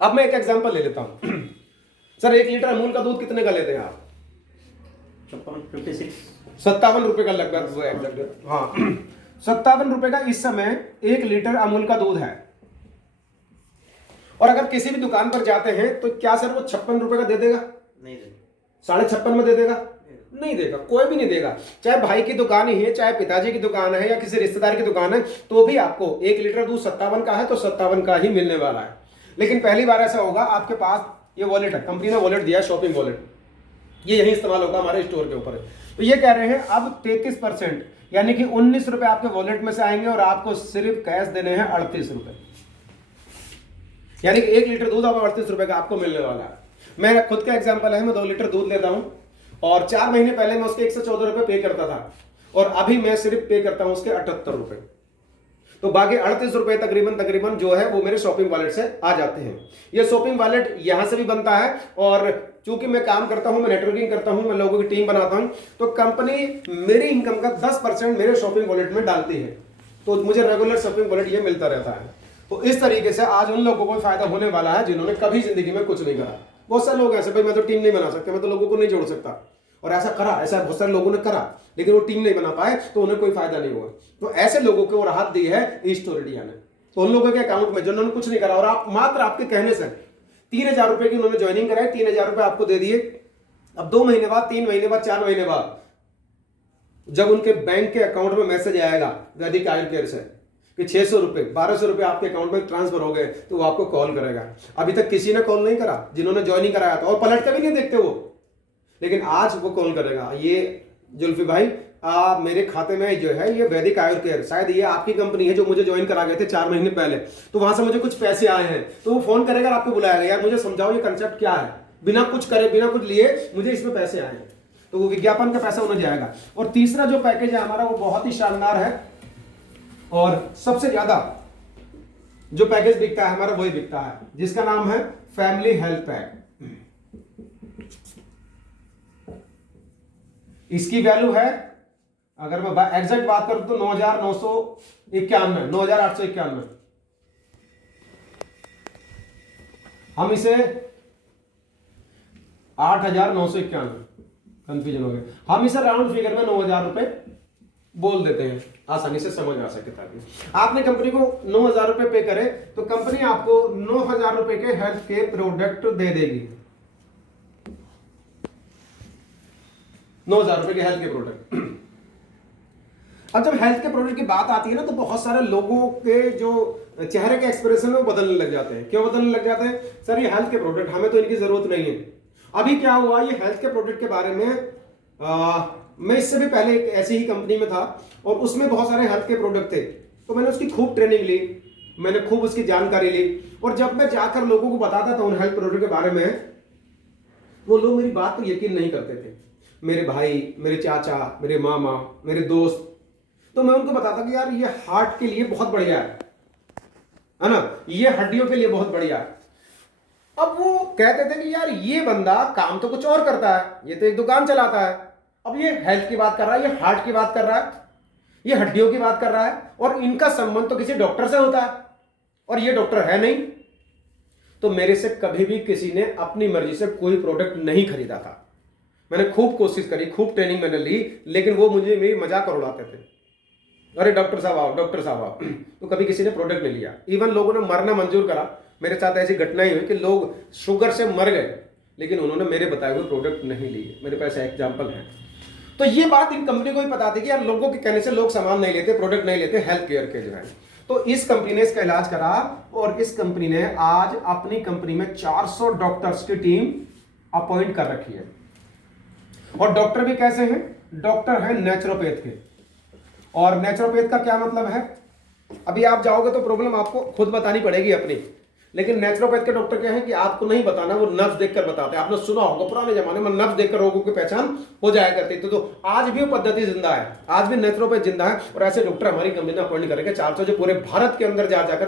अब मैं एक एग्जांपल ले लेता हूं सर, 1 लीटर अमूल का दूध कितने का लेते हैं आप? 57 रुपए का लगभग। हाँ 57 रुपए का इस समय 1 लीटर अमूल का दूध है। और अगर किसी भी दुकान पर जाते हैं तो क्या सर वो 56 रुपए का दे देगा? नहीं देगा। 56.5 में दे देगा? नहीं देगा, कोई भी नहीं देगा। चाहे भाई की दुकान ही है, चाहे पिताजी की दुकान है या किसी रिश्तेदार की दुकान है, तो भी आपको 1 लीटर दूध 57 का है तो 57 का ही मिलने वाला है। लेकिन पहली बार ऐसा होगा आपके पास ये वॉलेट है, कंपनी ने वॉलेट दिया है, शॉपिंग वॉलेट, ये यही इस्तेमाल होगा हमारे स्टोर के ऊपर। तो ये कह रहे हैं अब 33% यानी कि 19 रुपए आपके वॉलेट में से आएंगे और आपको सिर्फ कैश देने हैं 38 रुपए। यानी कि 1 लीटर दूध अब 38 रुपए का आपको मिलने वाला है। मेरा खुद का एग्जांपल है, मैं 2 लीटर दूध लेता हूं और 4 महीने पहले मैं उसके 114 रुपए पे करता था और अभी मैं सिर्फ पे करता हूं उसके 78 रुपए। तो बाकी 38 रुपए तकरीबन जो है वो मेरे शॉपिंग वॉलेट से आ जाते हैं। ये शॉपिंग वॉलेट यहां से भी बनता है और चूंकि मैं काम करता हूं, मैं नेटवर्किंग करता हूं, मैं लोगों की टीम बनाता हूं, तो कंपनी मेरी इनकम का 10% मेरे शॉपिंग वॉलेट में डालती है, तो मुझे रेगुलर शॉपिंग वॉलेट ये मिलता रहता है। तो इस तरीके से आज उन लोगों को फायदा होने वाला है जिन्होंने कभी जिंदगी में कुछ नहीं करा। बहुत सारे लोग ऐसे, भाई मैं तो टीम नहीं बना सकता, मैं तो लोगों को नहीं जोड़ सकता, और ऐसा करा, ऐसा बहुत सारे लोगों ने करा लेकिन वो टीम नहीं बना पाए तो उन्हें कोई फायदा नहीं हुआ। तो ऐसे लोगों को राहत दी है स्टोर इंडिया ने। तो उन लोगों के अकाउंट में जिन्होंने कुछ नहीं करा और आप मात्र आपके कहने से 3000 रुपए की उन्होंने ज्वाइनिंग कराई, 3000 रुपए आपको दे दिए। अब 2 महीने बाद, 3 महीने बाद, 4 महीने बाद जब उनके बैंक के अकाउंट में मैसेज आएगा वैदिक आयुर केयर से कि 600 रुपए 1200 रुपए आपके अकाउंट में ट्रांसफर हो गए, तो वो आपको कॉल करेगा। अभी तक किसी ने कॉल नहीं करा जिन्होंने ज्वाइनिंग कराया था, और पलट कर भी नहीं देखते वो, लेकिन आज वो कॉल करेगा। ये जुल्फी भाई मेरे खाते में जो है ये वैदिक आयुर केयर, शायद ये आपकी कंपनी है जो मुझे ज्वाइन करा गए थे 4 महीने पहले, तो वहां से मुझे कुछ पैसे आए हैं। तो वो फोन करेगा, आपको बुलाएगा, यार मुझे समझाओ ये कंसेप्ट क्या है, बिना कुछ करे बिना कुछ लिए मुझे इसमें पैसे आए हैं, तो वो विज्ञापन का पैसा उन्हें जाएगा। और तीसरा जो पैकेज है हमारा वो बहुत ही शानदार है और सबसे ज्यादा जो पैकेज बिकता है हमारा वही बिकता है, जिसका नाम है फैमिली हेल्थ पैक। इसकी वैल्यू है, अगर मैं एग्जैक्ट बात करूं तो 9,991, 9,891। हम इसे 8,991, कंफ्यूजन हो गया, हम इसे राउंड फिगर में 9,000 रुपए बोल देते हैं, आसानी से समझ आ सके। ताकि आपने कंपनी को 9,000 रुपए पे करे तो कंपनी आपको 9,000 रुपए के हेल्थ के प्रोडक्ट दे देगी। 9,000 रुपए के हेल्थ के प्रोडक्ट। अब जब हेल्थ के प्रोडक्ट की बात आती है ना, तो बहुत सारे लोगों के जो चेहरे के एक्सप्रेशन है वो बदलने लग जाते हैं। क्यों बदलने लग जाते हैं? सर ये हेल्थ के प्रोडक्ट, हमें तो इनकी जरूरत नहीं है। अभी क्या हुआ, ये हेल्थ के प्रोडक्ट के बारे में मैं इससे भी पहले एक ऐसी ही कंपनी में था और उसमें बहुत सारे हेल्थ के प्रोडक्ट थे, तो मैंने उसकी खूब ट्रेनिंग ली, मैंने खूब उसकी जानकारी ली, और जब मैं जाकर लोगों को बताता था उन हेल्थ प्रोडक्ट के बारे में, वो लोग मेरी बात पर यकीन नहीं करते थे। मेरे भाई, मेरे चाचा, मेरे मामा, मेरे दोस्त, तो मैं उनको बताता कि यार ये हार्ट के लिए बहुत बढ़िया है ना, ये हड्डियों के लिए बहुत बढ़िया है। अब वो कहते थे कि यार ये बंदा काम तो कुछ और करता है, ये तो एक दुकान चलाता है, अब ये हेल्थ की बात कर रहा है, ये हार्ट की बात कर रहा है, ये हड्डियों की बात कर रहा है, और इनका संबंध तो किसी डॉक्टर से होता है और ये डॉक्टर है नहीं। तो मेरे से कभी भी किसी ने अपनी मर्जी से कोई प्रोडक्ट नहीं खरीदा था। मैंने खूब कोशिश करी, खूब ट्रेनिंग मैंने ली, लेकिन वो मुझे मेरी मजाक और उड़ाते थे। अरे डॉक्टर साहब आओ, डॉक्टर साहब आओ। तो कभी किसी ने प्रोडक्ट नहीं लिया। इवन लोगों ने मरना मंजूर करा। मेरे साथ ऐसी घटनाएं हुई कि लोग शुगर से मर गए, लेकिन उन्होंने मेरे बताए हुए प्रोडक्ट नहीं लिए। मेरे पास एग्जाम्पल है। तो ये बात इन कंपनी को भी पता थी कि यार लोगों के कहने से लोग सामान नहीं लेते, प्रोडक्ट नहीं लेते हेल्थ केयर के जो है। तो इस कंपनी ने इसका इलाज करा और इस कंपनी ने आज अपनी कंपनी में 400 डॉक्टर्स की टीम अपॉइंट कर रखी है। और डॉक्टर भी कैसे हैं? डॉक्टर हैं नेचुरोपैथ के। और नेचुरोपैथ का क्या मतलब है? अभी आप जाओगे तो प्रॉब्लम आपको खुद बतानी पड़ेगी अपनी, लेकिन नेचुरोपैथ के डॉक्टर क्या है कि आपको नहीं बताना, वो नब्ज देखकर बताते हैं। आपने सुना होगा पुराने जमाने में नब्ज देखकर रोगों की पहचान हो जाया करती थी। तो आज भी वो पद्धति जिंदा है, आज भी नेचुरोपैथ जिंदा है। और ऐसे डॉक्टर हमारी कंपनी ने अपॉइंट करेंगे 400, जो पूरे भारत के अंदर जा जाकर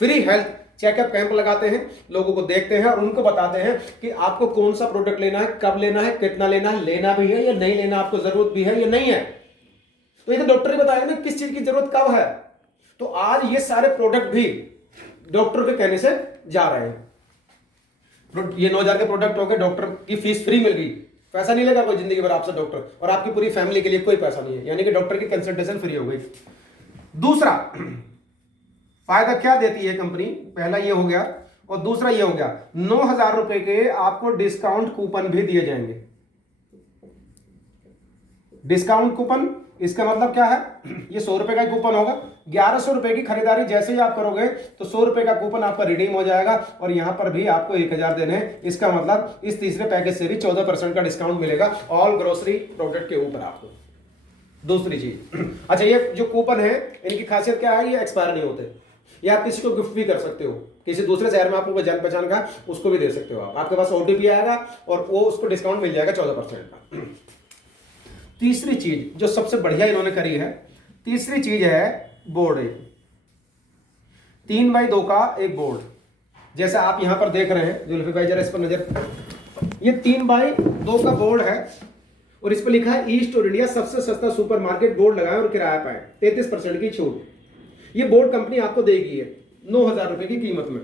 फ्री हेल्थ चेकअप कैंप लगाते हैं, लोगों को देखते हैं और उनको बताते हैं कि आपको कौन सा प्रोडक्ट लेना है, कब लेना है, कितना लेना है, लेना भी है या नहीं लेना, आपको जरूरत भी है या नहीं है। तो ये तो डॉक्टर ही बताएगा ना किस चीज की जरूरत कब है। तो आज ये सारे प्रोडक्ट भी डॉक्टर के कहने से जा रहे हैं। ये 9,000 के प्रोडक्ट हो गए, डॉक्टर की फीस फ्री मिल गई, पैसा नहीं लेगा कोई जिंदगी भर आपसे डॉक्टर, और आपकी पूरी फैमिली के लिए कोई पैसा नहीं है, यानी कि डॉक्टर की कंसल्टेशन फ्री हो गई। दूसरा फायदा क्या देती है कंपनी? पहला ये हो गया, और दूसरा ये हो गया 9,000 रुपए के आपको डिस्काउंट कूपन भी दिए जाएंगे। डिस्काउंट कूपन, इसका मतलब क्या है? ये 100 रुपए का कूपन होगा। 1100 रुपए की खरीदारी जैसे ही आप करोगे तो 100 रुपए का कूपन आपका रिडीम हो जाएगा, और यहां पर भी आपको 1000 देने हैं। इसका मतलब इस तीसरे पैकेज से भी 14% का डिस्काउंट मिलेगा ऑल ग्रोसरी प्रोडक्ट के ऊपर आपको। दूसरी चीज, अच्छा ये जो कूपन है इनकी खासियत क्या है? ये एक्सपायर नहीं होते, ये आप किसी को गिफ्ट भी कर सकते हो। किसी दूसरे शहर में आपको कोई जान पहचान का, उसको भी दे सकते हो आप। आपके पास OTP आएगा और वो उसको डिस्काउंट मिल जाएगा 14% का। तीसरी चीज जो सबसे बढ़िया इन्होंने करी है, तीसरी चीज है बोर्ड। 3x2 का एक बोर्ड, जैसा आप यहां पर देख रहे हैं, जुल्फी भाई जरा इस पर नजर। ये 3x2 का बोर्ड है और इस पर लिखा है ईस्ट और इंडिया सबसे सस्ता सुपरमार्केट बोर्ड लगाएं और किराया पाएं, 33% की छूट। ये बोर्ड कंपनी आपको देगी है 9,000 रुपए की कीमत में।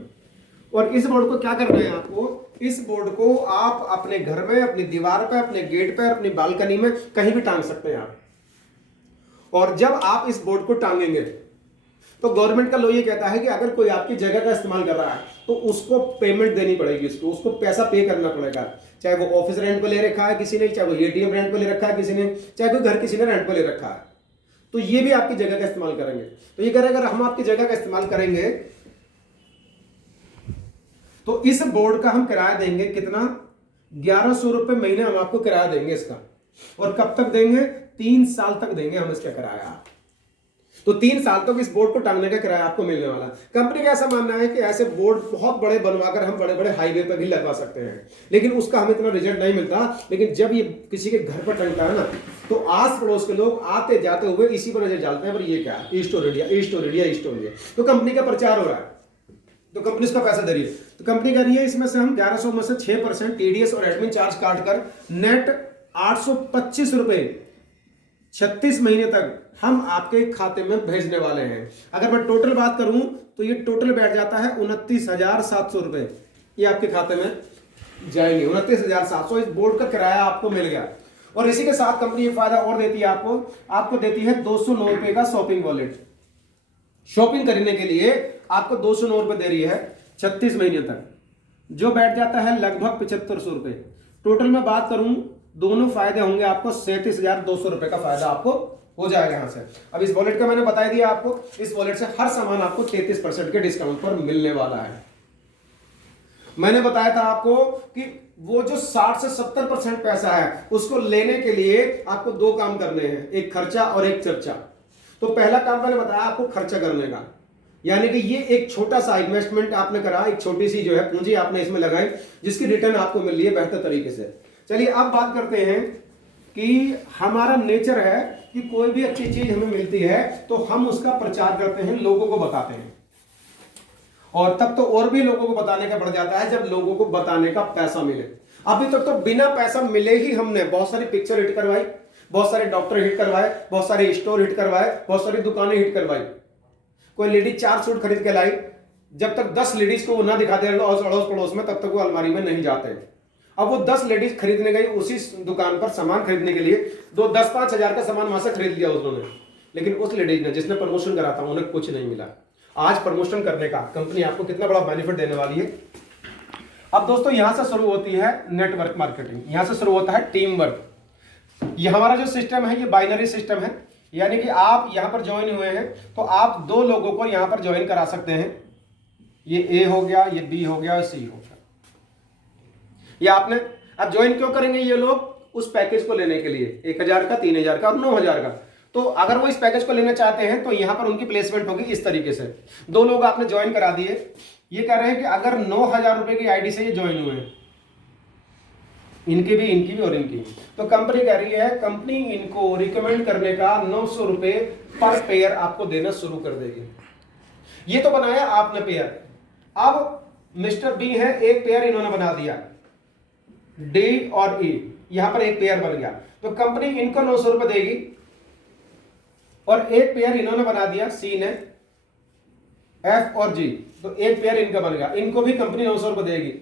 और इस बोर्ड को क्या करना है आपको? इस बोर्ड को आप अपने घर में, अपनी दीवार पर, अपने गेट पर, अपनी बालकनी में कहीं भी टांग सकते हैं आप। और जब आप इस बोर्ड को टांगेंगे तो गवर्नमेंट का लॉ ये कहता है कि अगर कोई आपकी जगह का इस्तेमाल कर रहा है तो उसको पेमेंट देनी पड़ेगी, उसको पैसा पे करना पड़ेगा। चाहे वो ऑफिस रेंट पे ले रखा है किसी ने, चाहे वो ATM रेंट पे ले रखा है किसी ने, चाहे कोई घर किसी ने रेंट पे ले रखा है, तो ये भी आपकी जगह का इस्तेमाल करेंगे। तो ये कह रहे अगर हम आपकी जगह का इस्तेमाल करेंगे तो इस बोर्ड का हम किराया देंगे कितना? 1100 रुपए महीने हम आपको किराया देंगे इसका। और कब तक देंगे? 3 साल तक देंगे हम इसका किराया। तो 3 साल तक इस बोर्ड को टांगने का किराया आपको मिलने वाला। कंपनी का ऐसा मानना है कि ऐसे बोर्ड बहुत बड़े बनवाकर हम बड़े बड़े हाईवे पर भी लगवा सकते हैं, लेकिन उसका हमें इतना रिजल्ट नहीं मिलता। लेकिन जब ये किसी के घर पर टंगता है ना, तो आस पड़ोस के लोग आते जाते हुए इसी पर नजर डालते हैं, पर ये क्या है? ईस्ट और इंडिया, ईस्ट और इंडिया, ईस्ट और इंडिया। तो कंपनी का प्रचार हो रहा है, तो कंपनी उसका पैसा दे रही है। तो कंपनी कर रही है इसमें से हम 1100 में से 6% TDS और एडमिन चार्ज काट कर नेट 825 रुपए 36 महीने तक हम आपके खाते में भेजने वाले हैं। अगर मैं टोटल बात करूं तो ये टोटल बैठ जाता है 29,700 रुपए, ये आपके खाते में जाएंगे। 29,700 इस बोर्ड का किराया आपको मिल गया। और इसी के साथ कंपनी ये फायदा और देती है आपको देती है 209 रुपए का शॉपिंग वॉलेट। शॉपिंग करने के लिए आपको 209 रुपए दे रही है 36 महीने तक, जो बैठ जाता है लगभग 7500 रुपए। टोटल में बात करूं दोनों फायदे होंगे आपको 37,200 रुपए का फायदा आपको हो जाएगा यहां से। अब इस वॉलेट का मैंने बता दिया आपको, इस वॉलेट से हर सामान आपको 33% के डिस्काउंट पर मिलने वाला है। मैंने बताया था आपको कि वो जो 60 से 70% पैसा है उसको लेने के लिए आपको 2 काम करने हैं, एक खर्चा और एक चर्चा। तो पहला काम मैंने बताया आपको खर्चा करने का, यानी कि ये एक छोटा सा इन्वेस्टमेंट आपने करा, एक छोटी सी जो है पूंजी आपने इसमें लगाई, जिसकी रिटर्न आपको मिल रही है बेहतर तरीके से। चलिए अब बात करते हैं कि हमारा नेचर है कि कोई भी अच्छी चीज हमें मिलती है तो हम उसका प्रचार करते हैं, लोगों को बताते हैं, और तब तो और भी लोगों को बताने का बढ़ जाता है जब लोगों को बताने का पैसा मिले। अभी तक तो बिना पैसा मिले ही हमने बहुत सारी पिक्चर हिट करवाई, बहुत सारे डॉक्टर हिट करवाए, बहुत सारे स्टोर हिट करवाए, बहुत सारी दुकानें हिट करवाई। कोई लेडीज 4 सूट खरीद के लाई, जब तक 10 लेडीज को वो ना दिखाते अड़ोस पड़ोस में, तब तक वो अलमारी में नहीं जाते। अब वो 10 लेडीज खरीदने गई उसी दुकान पर सामान खरीदने के लिए, 10-5 हजार का सामान वहां से खरीद लिया उन्होंने, लेकिन उस लेडीज ने जिसने प्रमोशन करा था उन्हें कुछ नहीं मिला। आज प्रमोशन करने का कंपनी आपको कितना बड़ा बेनिफिट देने वाली है। अब दोस्तों यहां से शुरू होती है नेटवर्क मार्केटिंग, यहां से शुरू होता है टीम वर्क। ये हमारा जो सिस्टम है ये बाइनरी सिस्टम है, यानी कि आप यहां पर ज्वाइन हुए हैं तो आप 2 लोगों को यहां पर ज्वाइन करा सकते हैं। ये ए हो गया, ये बी हो गया, सी हो गया। ये आपने अब ज्वाइन क्यों करेंगे ये लोग? उस पैकेज को लेने के लिए 1000 का, 3000 का और 9000 का। तो अगर वो इस पैकेज को लेना चाहते हैं तो यहां पर उनकी प्लेसमेंट होगी इस तरीके से। 2 लोग आपने ज्वाइन करा दिए, ये कह रहे हैं कि अगर 9000 रुपए की आईडी से ये ज्वाइन हुए, इनकी भी और इनकी भी, तो कंपनी कह रही है कंपनी इनको रिकमेंड करने का 900 रुपए पर पेयर आपको देना शुरू कर देगी। ये तो बनाया आपने पेयर। अब मिस्टर बी है, एक पेयर इन्होंने बना दिया, डी और ई, यहां पर एक पेयर बन गया, तो कंपनी इनको 900 रुपए देगी। और एक पेयर इन्होंने बना दिया, सी ने, एफ और जी, तो एक पेयर इनका बन गया, इनको भी कंपनी 900 रुपए देगी।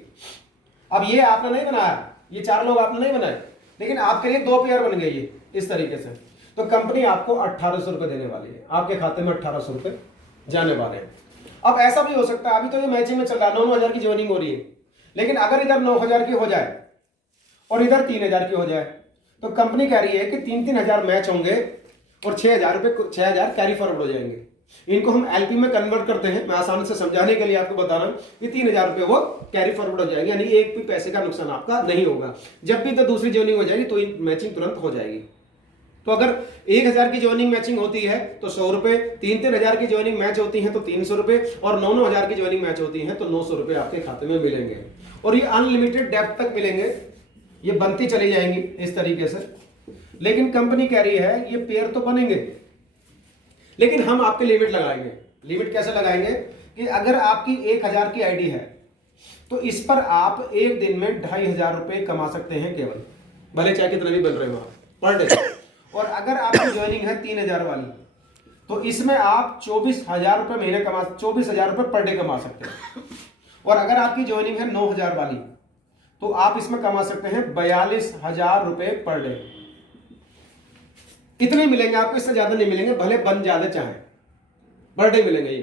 अब ये आपने नहीं बनाया, ये 4 लोग आपने नहीं बनाए, लेकिन आपके लिए 2 पेयर बन गए ये इस तरीके से, तो कंपनी आपको 1800 रुपए देने वाली है, आपके खाते में 1800 रुपए जाने वाले हैं। अब ऐसा भी हो सकता है, अभी तो ये मैचिंग में चल रहा है, 9,000 की ज्वाइनिंग हो रही है, लेकिन अगर इधर 9,000 की हो जाए और इधर 3,000 की हो जाए, तो कंपनी कह रही है कि 3-3 हजार मैच होंगे और 6,000 कैरी फॉरवर्ड हो जाएंगे। इनको हम एलपी में कन्वर्ट करते हैं, मैं आसानी से समझाने के लिए आपको बता रहा हूं कि 3,000 रुपए वो कैरी फॉरवर्ड हो जाएंगे, यानी एक भी पैसे का नुकसान आपका नहीं होगा। जब भी तो दूसरी ज्वाइनिंग हो जाएगी तो मैचिंग तुरंत हो जाएगी। तो अगर 1,000 की ज्वाइनिंग मैचिंग होती है तो 100 रुपए, 3-3 हजार की ज्वाइनिंग मैच होती है तो 300 रुपए, और 9-9 हजार की ज्वाइनिंग मैच होती है तो 900 रुपए आपके खाते में मिलेंगे। और ये अनलिमिटेड डेप्थ तक मिलेंगे, ये बनती चली जाएंगी इस तरीके से। लेकिन कंपनी कह रही है ये पेयर तो बनेंगे, लेकिन हम आपके लिमिट लगाएंगे। लिमिट कैसे लगाएंगे कि अगर आपकी 1,000 की आईडी है तो इस पर आप एक दिन में 2,500 रुपए कमा सकते हैं केवल, भले चाहे कितना भी बन रहे हो आप पर डे। और अगर आपकी ज्वाइनिंग है 3,000 वाली तो इसमें आप 24,000 रुपए महीने कमा, 24,000 रुपए पर डे कमा सकते हैं। और अगर आपकी ज्वाइनिंग है 9,000 वाली तो आप इसमें कमा सकते हैं 42,000 रुपए पर डे। कितने मिलेंगे आपको? इससे ज्यादा नहीं मिलेंगे, भले बन ज्यादा चाहे, पर डे मिलेंगे ये।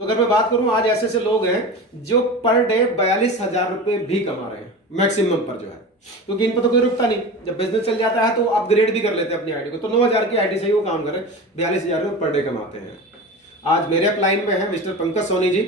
तो अगर मैं बात करूं, आज ऐसे ऐसे लोग हैं जो पर डे 42,000 रुपए भी कमा रहे हैं मैक्सिमम पर जो है, क्योंकि इन पर तो कोई रुकता नहीं। जब बिजनेस चल जाता है तो अपग्रेड भी कर लेते हैं अपनी आईडी को, तो 9,000 की आईडी से ही वो काम करें, 42,000 रुपए पर डे कमाते हैं। आज मेरे अपलाइन में है मिस्टर पंकज सोनी जी,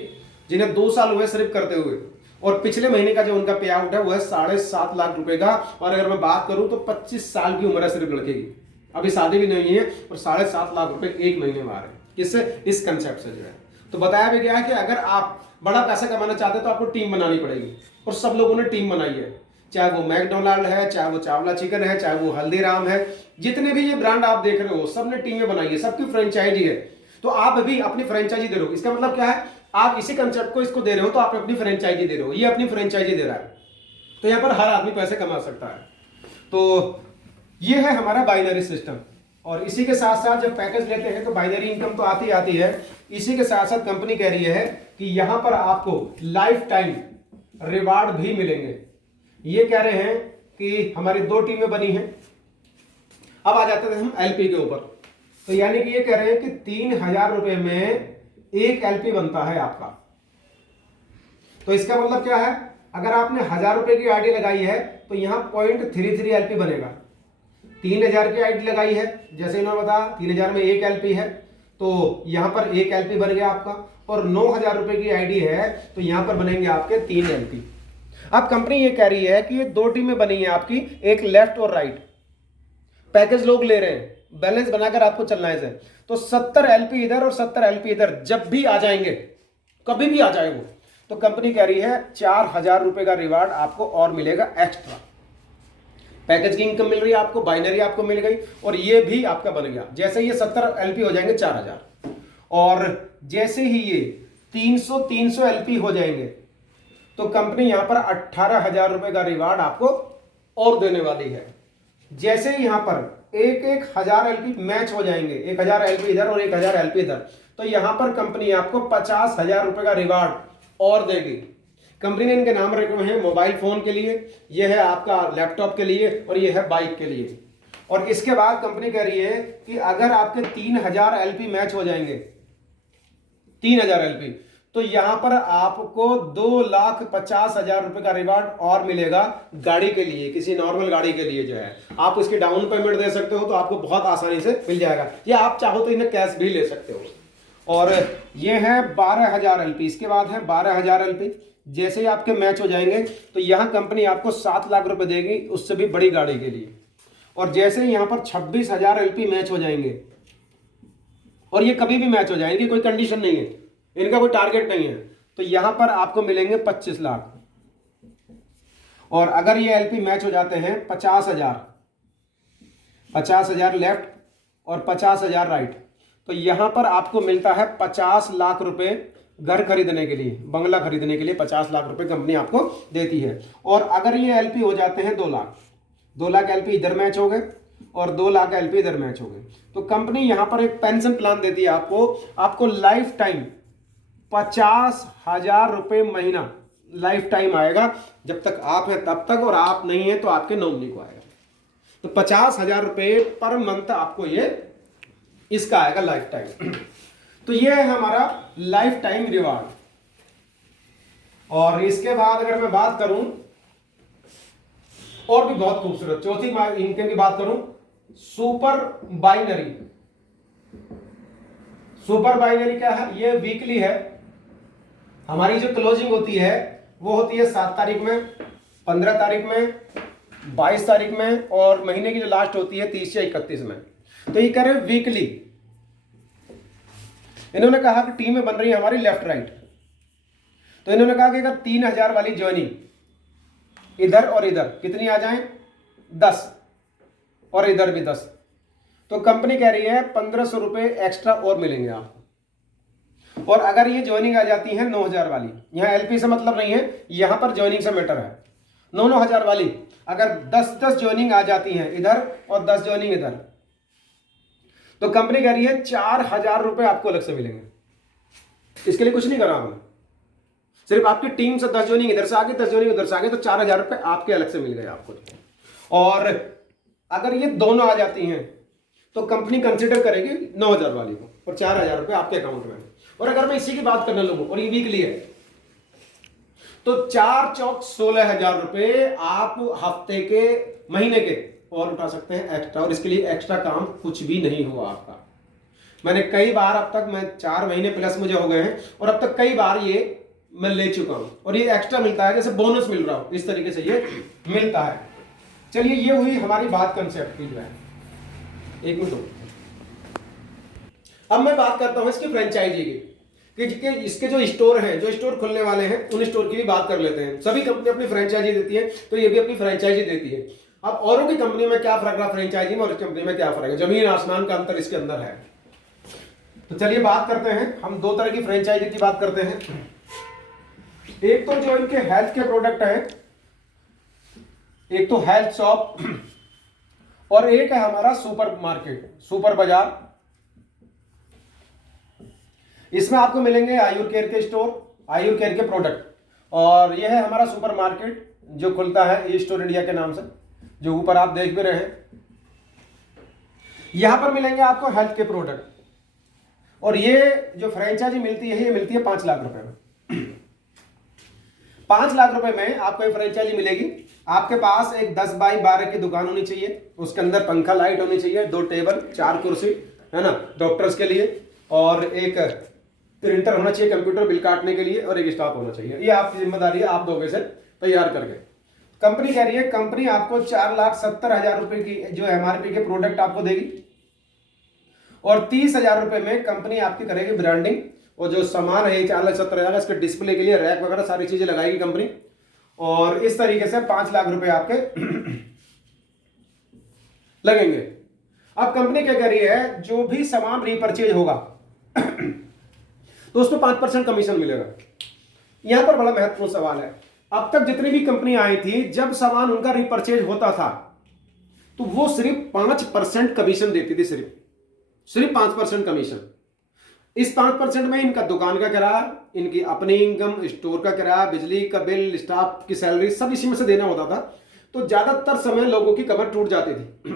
जिन्हें 2 साल हुए सिर्फ करते हुए, और पिछले महीने का जो उनका पे आउट है वो है 7.5 लाख रुपए का। और अगर मैं बात करूं तो 25 साल की उम्र है सिर्फ लड़के की, अभी शादी भी नहीं है, और 7.5 लाख रुपए एक महीने में आ रहे हैं। किससे? इस कंसेप्ट से जो है। तो बताया भी गया है कि अगर आप बड़ा पैसा कमाना चाहते हैं तो आपको टीम बनानी पड़ेगी, और सब लोगों ने टीम बनाई है, चाहे वो मैकडोनाल्ड है, चाहे वो चावला चिकन है, चाहे वो हल्दीराम है, जितने भी ये ब्रांड आप देख रहे हो सबने टीमें बनाई है, सबकी फ्रेंचाइजी है। तो आप भी अपनी फ्रेंचाइजी दे रहे हो, इसका मतलब क्या है? आप इसी कंसेप्ट को इसको दे रहे हो तो आप अपनी फ्रेंचाइजी दे रहे हो, ये अपनी फ्रेंचाइजी दे रहा है। तो यहाँ पर हर आदमी पैसे कमा सकता है। तो ये है हमारा बाइनरी सिस्टम। और इसी के साथ साथ जब पैकेज लेते हैं तो बाइनरी इनकम तो आती आती है, इसी के साथ साथ कंपनी कह रही है कि यहां पर आपको लाइफ टाइम रिवार्ड भी मिलेंगे। ये कह रहे हैं कि हमारी 2 टीमें बनी हैं। अब आ जाते हैं हम एलपी के ऊपर। तो यानी कि ये कह रहे हैं कि 3,000 रुपए में एक एलपी बनता है आपका। तो इसका मतलब क्या है? अगर आपने 1,000 रुपए की आईडी लगाई है तो यहां 0.33 एलपी बनेगा। 3,000 की आईडी लगाई है, जैसे इन्होंने बताया 3,000 में एक एलपी है, तो यहां पर एक एलपी बन गया आपका। और 9,000 रुपए की आईडी है तो यहां पर बनेंगे आपके 3 एलपी। अब कंपनी ये कह रही है कि ये 2 टीमें बनी है आपकी, एक लेफ्ट और राइट। पैकेज लोग ले रहे हैं, बैलेंस बनाकर आपको चलना है इसे। तो 70 एलपी इधर और 70 एलपी इधर जब भी आ जाएंगे, कभी भी आ जाए वो, तो कंपनी कह रही है 4,000 रुपए का रिवार्ड आपको और मिलेगा एक्स्ट्रा। पैकेज की इनकम मिल रही है आपको, बाइनरी आपको मिल गई, और ये भी आपका बन गया। जैसे ये 70 एलपी हो जाएंगे 4,000, और जैसे ही ये 300 एलपी हो जाएंगे तो कंपनी यहां पर 18,000 रुपए का रिवार्ड आपको और देने वाली है। जैसे ही यहां पर एक 1,000 एलपी मैच हो जाएंगे, 1,000 एलपी इधर और 1,000 एलपी इधर, तो यहां पर कंपनी आपको 50,000 रुपए का रिवार्ड और देगी। कंपनी ने इनके नाम रखे हुए हैं मोबाइल फोन के लिए, ये है आपका लैपटॉप के लिए, और ये है बाइक के लिए। और इसके बाद कंपनी कह रही है कि अगर आपके 3000 एलपी मैच हो जाएंगे, 3000 एलपी, तो यहां पर आपको 2,50,000 रुपए का रिवार्ड और मिलेगा गाड़ी के लिए, किसी नॉर्मल गाड़ी के लिए जो है। आप इसकी डाउन पेमेंट दे सकते हो तो आपको बहुत आसानी से मिल जाएगा, या आप चाहो तो इन्हें कैश भी ले सकते हो। और ये है 12,000 एलपी, इसके बाद है 12,000 एलपी। जैसे ही आपके मैच हो जाएंगे तो यहां कंपनी आपको 7 लाख रुपए देगी, उससे भी बड़ी गाड़ी के लिए। और जैसे ही यहां पर 26,000 एलपी मैच हो जाएंगे, और ये कभी भी मैच हो जाएंगे, कोई कंडीशन नहीं है, इनका कोई टारगेट नहीं है, तो यहां पर आपको मिलेंगे 25 लाख। और अगर ये एलपी मैच हो जाते हैं 50,000 लेफ्ट और 50,000 राइट, तो यहां पर आपको मिलता है 50 लाख रुपए घर खरीदने के लिए, बंगला खरीदने के लिए 50 लाख रुपए कंपनी आपको देती है। और अगर ये एलपी हो जाते हैं 2 लाख, 2 लाख एलपी इधर मैच हो गए और 2 लाख एलपी इधर मैच हो गए, तो कंपनी यहां पर एक पेंशन प्लान देती है आपको लाइफ टाइम 50,000 रुपए महीना लाइफ टाइम आएगा, जब तक आप है तब तक, और आप नहीं है तो आपके नॉमिनी को आएगा। तो 50,000 रुपए पर मंथ आपको ये इसका आएगा लाइफ टाइम। तो ये है हमारा लाइफ टाइम रिवार्ड। और इसके बाद अगर मैं बात करूं और भी बहुत खूबसूरत चौथी इनकम की बात करूं, सुपर बाइनरी। सुपर बाइनरी क्या है? ये वीकली है। हमारी जो क्लोजिंग होती है वो होती है 7 तारीख में, 15 तारीख में, 22 तारीख में, और महीने की जो लास्ट होती है 30 या 31 में। तो ये कह रहे वीकली। इन्होंने कहा कि टीम में बन रही है हमारी लेफ्ट राइट, तो इन्होंने कहा कि अगर 3000 वाली ज्वाइनिंग इधर और इधर कितनी आ जाए 10, और इधर भी 10, तो कंपनी कह रही है 1500 रुपए एक्स्ट्रा और मिलेंगे आपको। और अगर ये ज्वाइनिंग आ जाती है 9000 वाली, यहां एलपी से मतलब नहीं है, यहां पर ज्वाइनिंग से मैटर है, 9,000 वाली अगर 10 ज्वाइनिंग आ जाती हैं इधर और 10 ज्वाइनिंग इधर, तो कंपनी कह रही है 4,000 रुपए आपको अलग से मिलेंगे। इसके लिए कुछ नहीं करा हमने, सिर्फ आपकी टीम से 10 ज्वाइनिंग इधर से आगे, 10 ज्वाइनिंग उधर से आगे, तो 4,000 रुपए आपके अलग से मिल गए आपको। और अगर ये दोनों आ जाती हैं तो कंपनी कंसिडर करेगी 9,000 वाली को, और 4,000 रुपए आपके अकाउंट में। और अगर मैं इसी की बात करने लगूं, और ये वीकली है, तो 4 चौक 16,000 रुपए आप हफ्ते के, महीने के और उठा सकते हैं एक्स्ट्रा। और इसके लिए एक्स्ट्रा काम कुछ भी नहीं हुआ आपका। मैंने कई बार, अब तक मैं 4 महीने प्लस मुझे हो गए हैं, और अब तक कई बार ये मैं ले चुका हूं, और ये एक्स्ट्रा मिलता है, जैसे बोनस मिल रहा हो, इस तरीके से ये मिलता है। चलिए, ये हुई हमारी बात कंसेप्ट की जो है। एक मिनट, अब मैं बात करता हूं इसकी फ्रेंचाइजी की, कि इसके जो स्टोर हैं, जो स्टोर खुलने वाले हैं, उन स्टोर की भी बात कर लेते हैं। सभी कंपनी अपनी फ्रेंचाइजी देती है, तो ये भी अपनी फ्रेंचाइजी देती है। अब औरों की कंपनी में क्या फर्क रहा फ्रेंचाइजी में और इस कंपनी में क्या फर्क है, जमीन आसमान का अंतर इसके अंदर है। तो चलिए बात करते हैं, हम 2 तरह की फ्रेंचाइजी की बात करते हैं। एक तो जो इनके हेल्थ के प्रोडक्ट है, एक तो हेल्थ शॉप, और एक है हमारा सुपर मार्केट, सुपर बाजार। इसमें आपको मिलेंगे आयुर केयर के स्टोर, आयुर केयर के प्रोडक्ट, और यह है हमारा सुपर मार्केट जो खुलता है ई स्टोर इंडिया के नाम से, जो ऊपर आप देख भी रहे हैं। यहां पर मिलेंगे आपको हेल्थ के प्रोडक्ट, और ये जो फ्रेंचाइजी मिलती है, ये मिलती है 5 लाख रुपए में। 5 लाख रुपए में आपको एक फ्रेंचाइजी मिलेगी। आपके पास एक 10 बाई 12 की दुकान होनी चाहिए, उसके अंदर पंखा लाइट होनी चाहिए, 2 टेबल 4 कुर्सी, है ना, डॉक्टर्स के लिए, और एक प्रिंटर होना चाहिए कंप्यूटर बिल काटने के लिए, और एक स्टाफ होना चाहिए। ये आपकी जिम्मेदारी है, आप दोगे से तैयार करके। कंपनी कह रही है कंपनी आपको 4,70,000 रुपए की जो एमआरपी के प्रोडक्ट आपको देगी, और 30,000 रुपए में कंपनी आपकी करेगी ब्रांडिंग, और जो सामान है 4,70,000 इसके डिस्प्ले के लिए रैक वगैरह सारी चीजें लगाएगी कंपनी। और इस तरीके से 5 लाख रुपए आपके लगेंगे। अब कंपनी क्या कह रही है, जो भी सामान रीपरचेज होगा तो उसमें 5% कमीशन मिलेगा। यहां पर बड़ा महत्वपूर्ण सवाल है, अब तक जितनी भी कंपनी आई थी, जब सामान उनका रीपरचेज होता था तो वो सिर्फ 5% कमीशन देती थी, सिर्फ 5% कमीशन। इस 5% में इनका दुकान का किराया, इनकी अपनी इनकम, स्टोर का किराया, बिजली का बिल, स्टाफ की सैलरी, सब इसी में से देना होता था। तो ज्यादातर समय लोगों की कमर टूट जाती थी।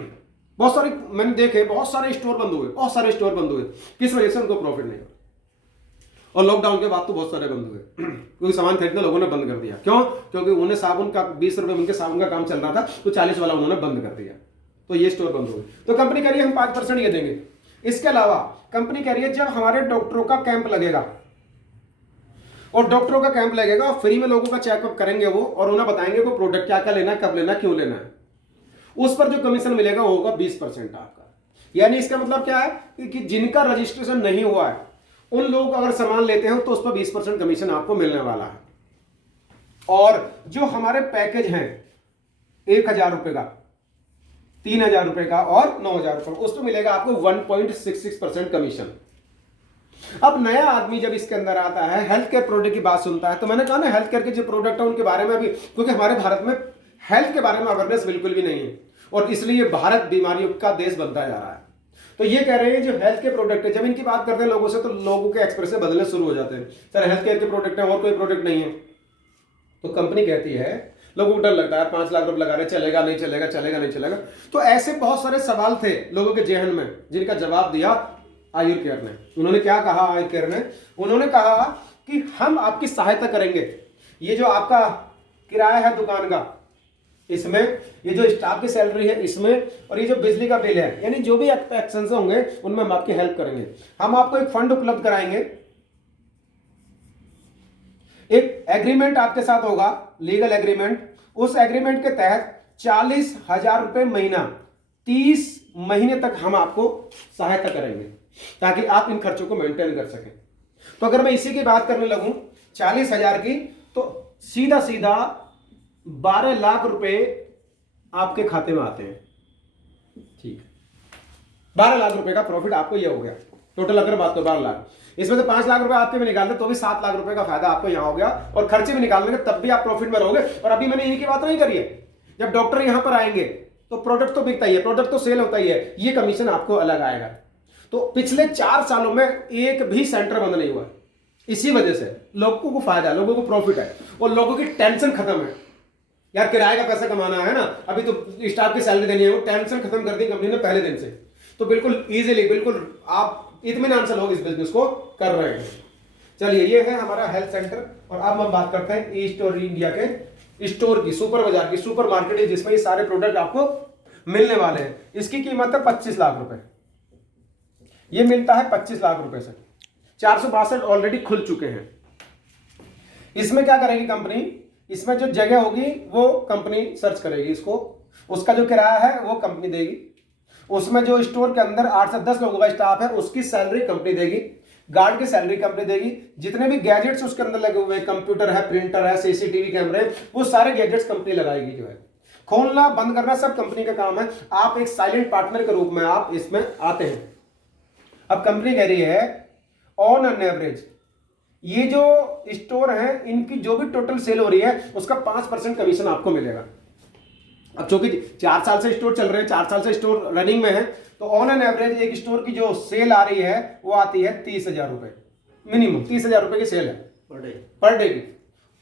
बहुत सारे मैंने देखे, बहुत सारे स्टोर बंद हुए, बहुत सारे स्टोर बंद हुए। किस वजह से? उनको प्रॉफिट नहीं। और लॉकडाउन के बाद तो बहुत सारे बंद हुए, क्योंकि सामान खरीदना लोगों ने बंद कर दिया। क्यों? क्योंकि उन्हें साबुन का 20 रुपए उनके साबुन का काम चल रहा था, तो 40 वाला उन्होंने बंद कर दिया, तो ये स्टोर बंद हो गए। तो कंपनी कह रही है हम 5% ये देंगे। इसके अलावा कंपनी कह रही है जब हमारे डॉक्टरों का कैंप लगेगा, और डॉक्टरों का कैंप लगेगा, फ्री में लोगों का चेकअप करेंगे वो, और उन्हें बताएंगे को प्रोडक्ट क्या क्या लेना है, कब लेना है, क्यों लेना है, उस पर जो कमीशन मिलेगा वो होगा 20% आपका। यानी इसका मतलब क्या है कि जिनका रजिस्ट्रेशन नहीं हुआ है उन लोग अगर सामान लेते हैं तो उस पर 20% कमीशन आपको मिलने वाला है। और जो हमारे पैकेज हैं 1,000 रुपए का, 3,000 रुपए का और 9,000 रुपए, उस पर मिलेगा आपको 1.66% कमीशन। अब नया आदमी जब इसके अंदर आता है, हेल्थ केयर प्रोडक्ट की बात सुनता है, तो मैंने कहा ना हेल्थ केयर के जो प्रोडक्ट है उनके बारे में अभी, क्योंकि हमारे भारत में हेल्थ के बारे में अवेयरनेस बिल्कुल भी नहीं है, और इसलिए भारत बीमारियों का देश बनता जा रहा है। तो ये कह रहे हैं जो हेल्थ के प्रोडक्ट है, जब इनकी बात करते हैं लोगों से तो लोगों के एक्सप्रेशन बदलने शुरू हो जाते हैं, सर हेल्थ केयर के प्रोडक्ट है और कोई प्रोडक्ट नहीं है। तो कंपनी कहती है, लोगों को डर लगता है 5 लाख रुपए लगा रहे, चलेगा नहीं चलेगा, चलेगा नहीं चलेगा। तो ऐसे बहुत सारे सवाल थे लोगों के जेहन में, जिनका जवाब दिया आयुर केयर ने। उन्होंने क्या कहा आयुर केयर ने? उन्होंने कहा कि हम आपकी सहायता करेंगे, ये जो आपका किराया है दुकान का, इसमें ये जो स्टाफ की सैलरी है इसमें, और ये जो बिजली का बिल है, यानी जो भी एक्सपेंस होंगे उनमें हम आपकी हेल्प करेंगे। हम आपको एक फंड उपलब्ध कराएंगे, एक एग्रीमेंट आपके साथ होगा, लीगल एग्रीमेंट। उस एग्रीमेंट के तहत 40,000 रुपए महीना 30 महीने तक हम आपको सहायता करेंगे, ताकि आप इन खर्चों को मेंटेन कर सकें। तो अगर मैं इसी की बात करने लगूं 40,000 की, तो सीधा सीधा 12 लाख रुपए आपके खाते में आते हैं। ठीक, 12 लाख रुपए का प्रॉफिट आपको यह हो गया टोटल। अगर बात करो 12 लाख, इसमें से 5 लाख रुपए आपके में निकाल दे तो भी 7 लाख रुपए का फायदा आपको यहां हो गया, और खर्चे भी निकाल लेंगे तब भी आप प्रॉफिट में रहोगे। और अभी मैंने इनकी बात नहीं करी है, जब डॉक्टर यहां पर आएंगे तो प्रोडक्ट तो बिकता ही है, प्रोडक्ट तो सेल होता ही है, ये कमीशन आपको अलग आएगा। तो पिछले 4 सालों में एक भी सेंटर बंद नहीं हुआ, इसी वजह से लोगों को फायदा है, लोगों को प्रॉफिट है, और लोगों की टेंशन खत्म है। यार किराए का पैसा कमाना है ना, अभी तो स्टाफ की सैलरी देनी है, वो टेंशन खत्म कर दी कंपनी ने पहले दिन से। तो बिल्कुल इजीली, बिल्कुल आप इत्मीनान से लोग इस बिजनेस को कर रहे हैं। चलिए, ये है हमारा हेल्थ सेंटर। और अब हम बात करते हैं ई स्टोर इंडिया के स्टोर की, सुपर बाजार की, सुपर मार्केट है जिसमें ये सारे प्रोडक्ट आपको मिलने वाले हैं। इसकी कीमत है 25 लाख रुपए, ये मिलता है 25 लाख रुपए से। 462 ऑलरेडी खुल चुके हैं। इसमें क्या करेगी कंपनी? इसमें जो जगह होगी वो कंपनी सर्च करेगी इसको, उसका जो किराया है वो कंपनी देगी, उसमें जो स्टोर के अंदर 8 से 10 लोगों का स्टाफ है उसकी सैलरी कंपनी देगी, गार्ड की सैलरी कंपनी देगी, जितने भी गैजेट्स उसके अंदर लगे हुए हैं, कंप्यूटर है, प्रिंटर है, सीसीटीवी कैमरे, वो सारे गैजेट्स कंपनी लगाएगी। जो है खोलना बंद करना सब कंपनी का काम है, आप एक साइलेंट पार्टनर के रूप में आप इसमें आते हैं। अब कंपनी कह रही है ऑन एन एवरेज ये जो स्टोर है इनकी जो भी टोटल सेल हो रही है उसका 5% कमीशन आपको मिलेगा। अब चूंकि 4 साल से स्टोर चल रहे हैं, 4 साल से स्टोर रनिंग में है, तो ऑन एन एवरेज एक स्टोर की जो सेल आ रही है वो आती है 30,000 रुपए, मिनिमम 30,000 रुपए की सेल है पर डे की।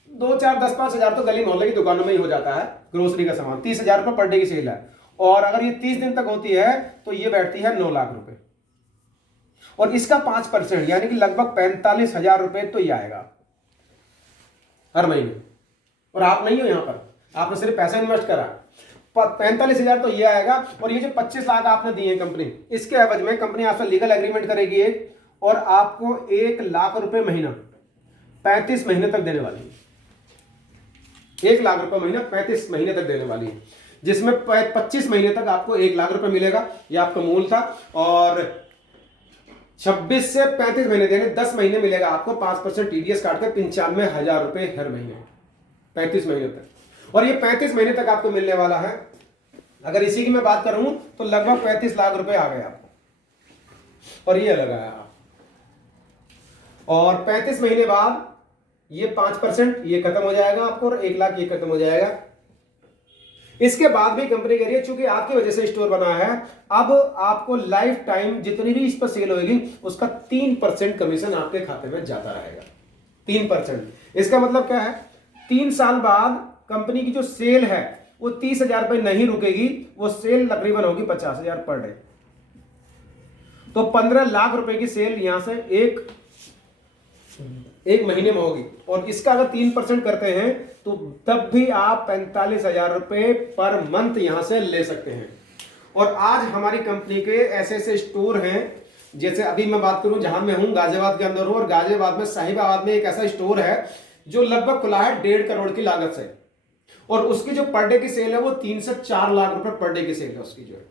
2, 4, 10, 5,000 तो गली मोहल्ले की दुकानों में ही हो जाता है ग्रोसरी का सामान। 30,000 रुपए पर डे की सेल है, और अगर ये 30 दिन तक होती है तो ये बैठती है 9 लाख रुपए, और इसका 5% यानी कि लगभग 45,000 रुपए तो ये आएगा हर महीने। और आप नहीं हो यहां पर, आपने सिर्फ पैसा इन्वेस्ट करा, 45,000 तो ये आएगा। और ये जो 25 लाख आपने दिए कंपनी, इसके एवज में कंपनी आपसे लीगल एग्रीमेंट करेगी एक, और आपको 1 लाख रुपए महीना 35 महीने तक देने वाली है। 1 लाख रुपए महीना 35 महीने तक देने वाली है, जिसमें 25 महीने तक आपको 1 लाख रुपए मिलेगा, ये आपका मूल था। और 26 से 35 महीने देने, 10 महीने मिलेगा आपको 5% टीडीएस काट के 95,000 रुपए हर महीने, 35 महीने तक। और ये 35 महीने तक आपको मिलने वाला है। अगर इसी की मैं बात करूं तो लगभग 35 लाख रुपए आ गए आपको, और ये लगाया आप। और 35 महीने बाद ये 5% ये खत्म हो जाएगा आपको, और 1 लाख ये खत्म हो जाएगा। इसके बाद भी कंपनी कह रही है चूंकि आपकी वजह से स्टोर बना है, अब आपको लाइफ टाइम जितनी भी इस पर सेल होगी उसका 3% कमीशन आपके खाते में जाता रहेगा। 3%। इसका मतलब क्या है, 3 साल बाद कंपनी की जो सेल है वो 30,000 पे नहीं रुकेगी, वो सेल तकरीबन होगी 50,000 पर डे। तो 15 लाख रुपए की सेल यहां से एक महीने में होगी। और इसका अगर 3% करते हैं तो तब भी आप 45,000 रुपए पर मंथ यहां से ले सकते हैं। और आज हमारी कंपनी के ऐसे ऐसे स्टोर हैं, जैसे अभी मैं बात करूं जहां मैं हूं गाजियाबाद के अंदर हूं, और गाजियाबाद में साहिबाबाद में एक ऐसा स्टोर है जो लगभग खुला है 1.5 करोड़ की लागत से, और उसकी जो पर डे की सेल है वो 3 से 4 लाख रुपए पर डे की सेल है उसकी, जो है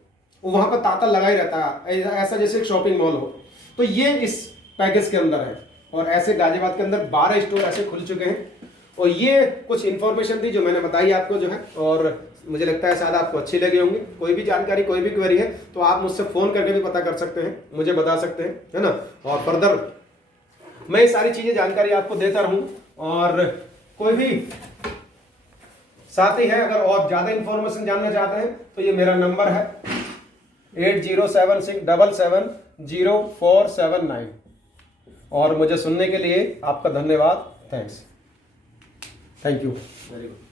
वो वहां पर तांता लगा ही रहता है, ऐसा जैसे एक शॉपिंग मॉल हो। तो ये इस पैकेज के अंदर है। और ऐसे गाजियाबाद के अंदर 12 स्टोर ऐसे खुल चुके हैं। और ये कुछ इंफॉर्मेशन थी जो मैंने बताई आपको, जो है, और मुझे लगता है शायद आपको अच्छी लगी होंगी। कोई भी जानकारी, कोई भी क्वेरी है तो आप मुझसे फोन करके भी पता कर सकते हैं, मुझे बता सकते हैं, है ना। और फर्दर मैं ये सारी चीजें जानकारी आपको देता रहूं। और कोई भी साथी है अगर और ज्यादा इंफॉर्मेशन जानना चाहते हैं तो ये मेरा नंबर है 8076770479। और मुझे सुनने के लिए आपका धन्यवाद। Thank you. Very good.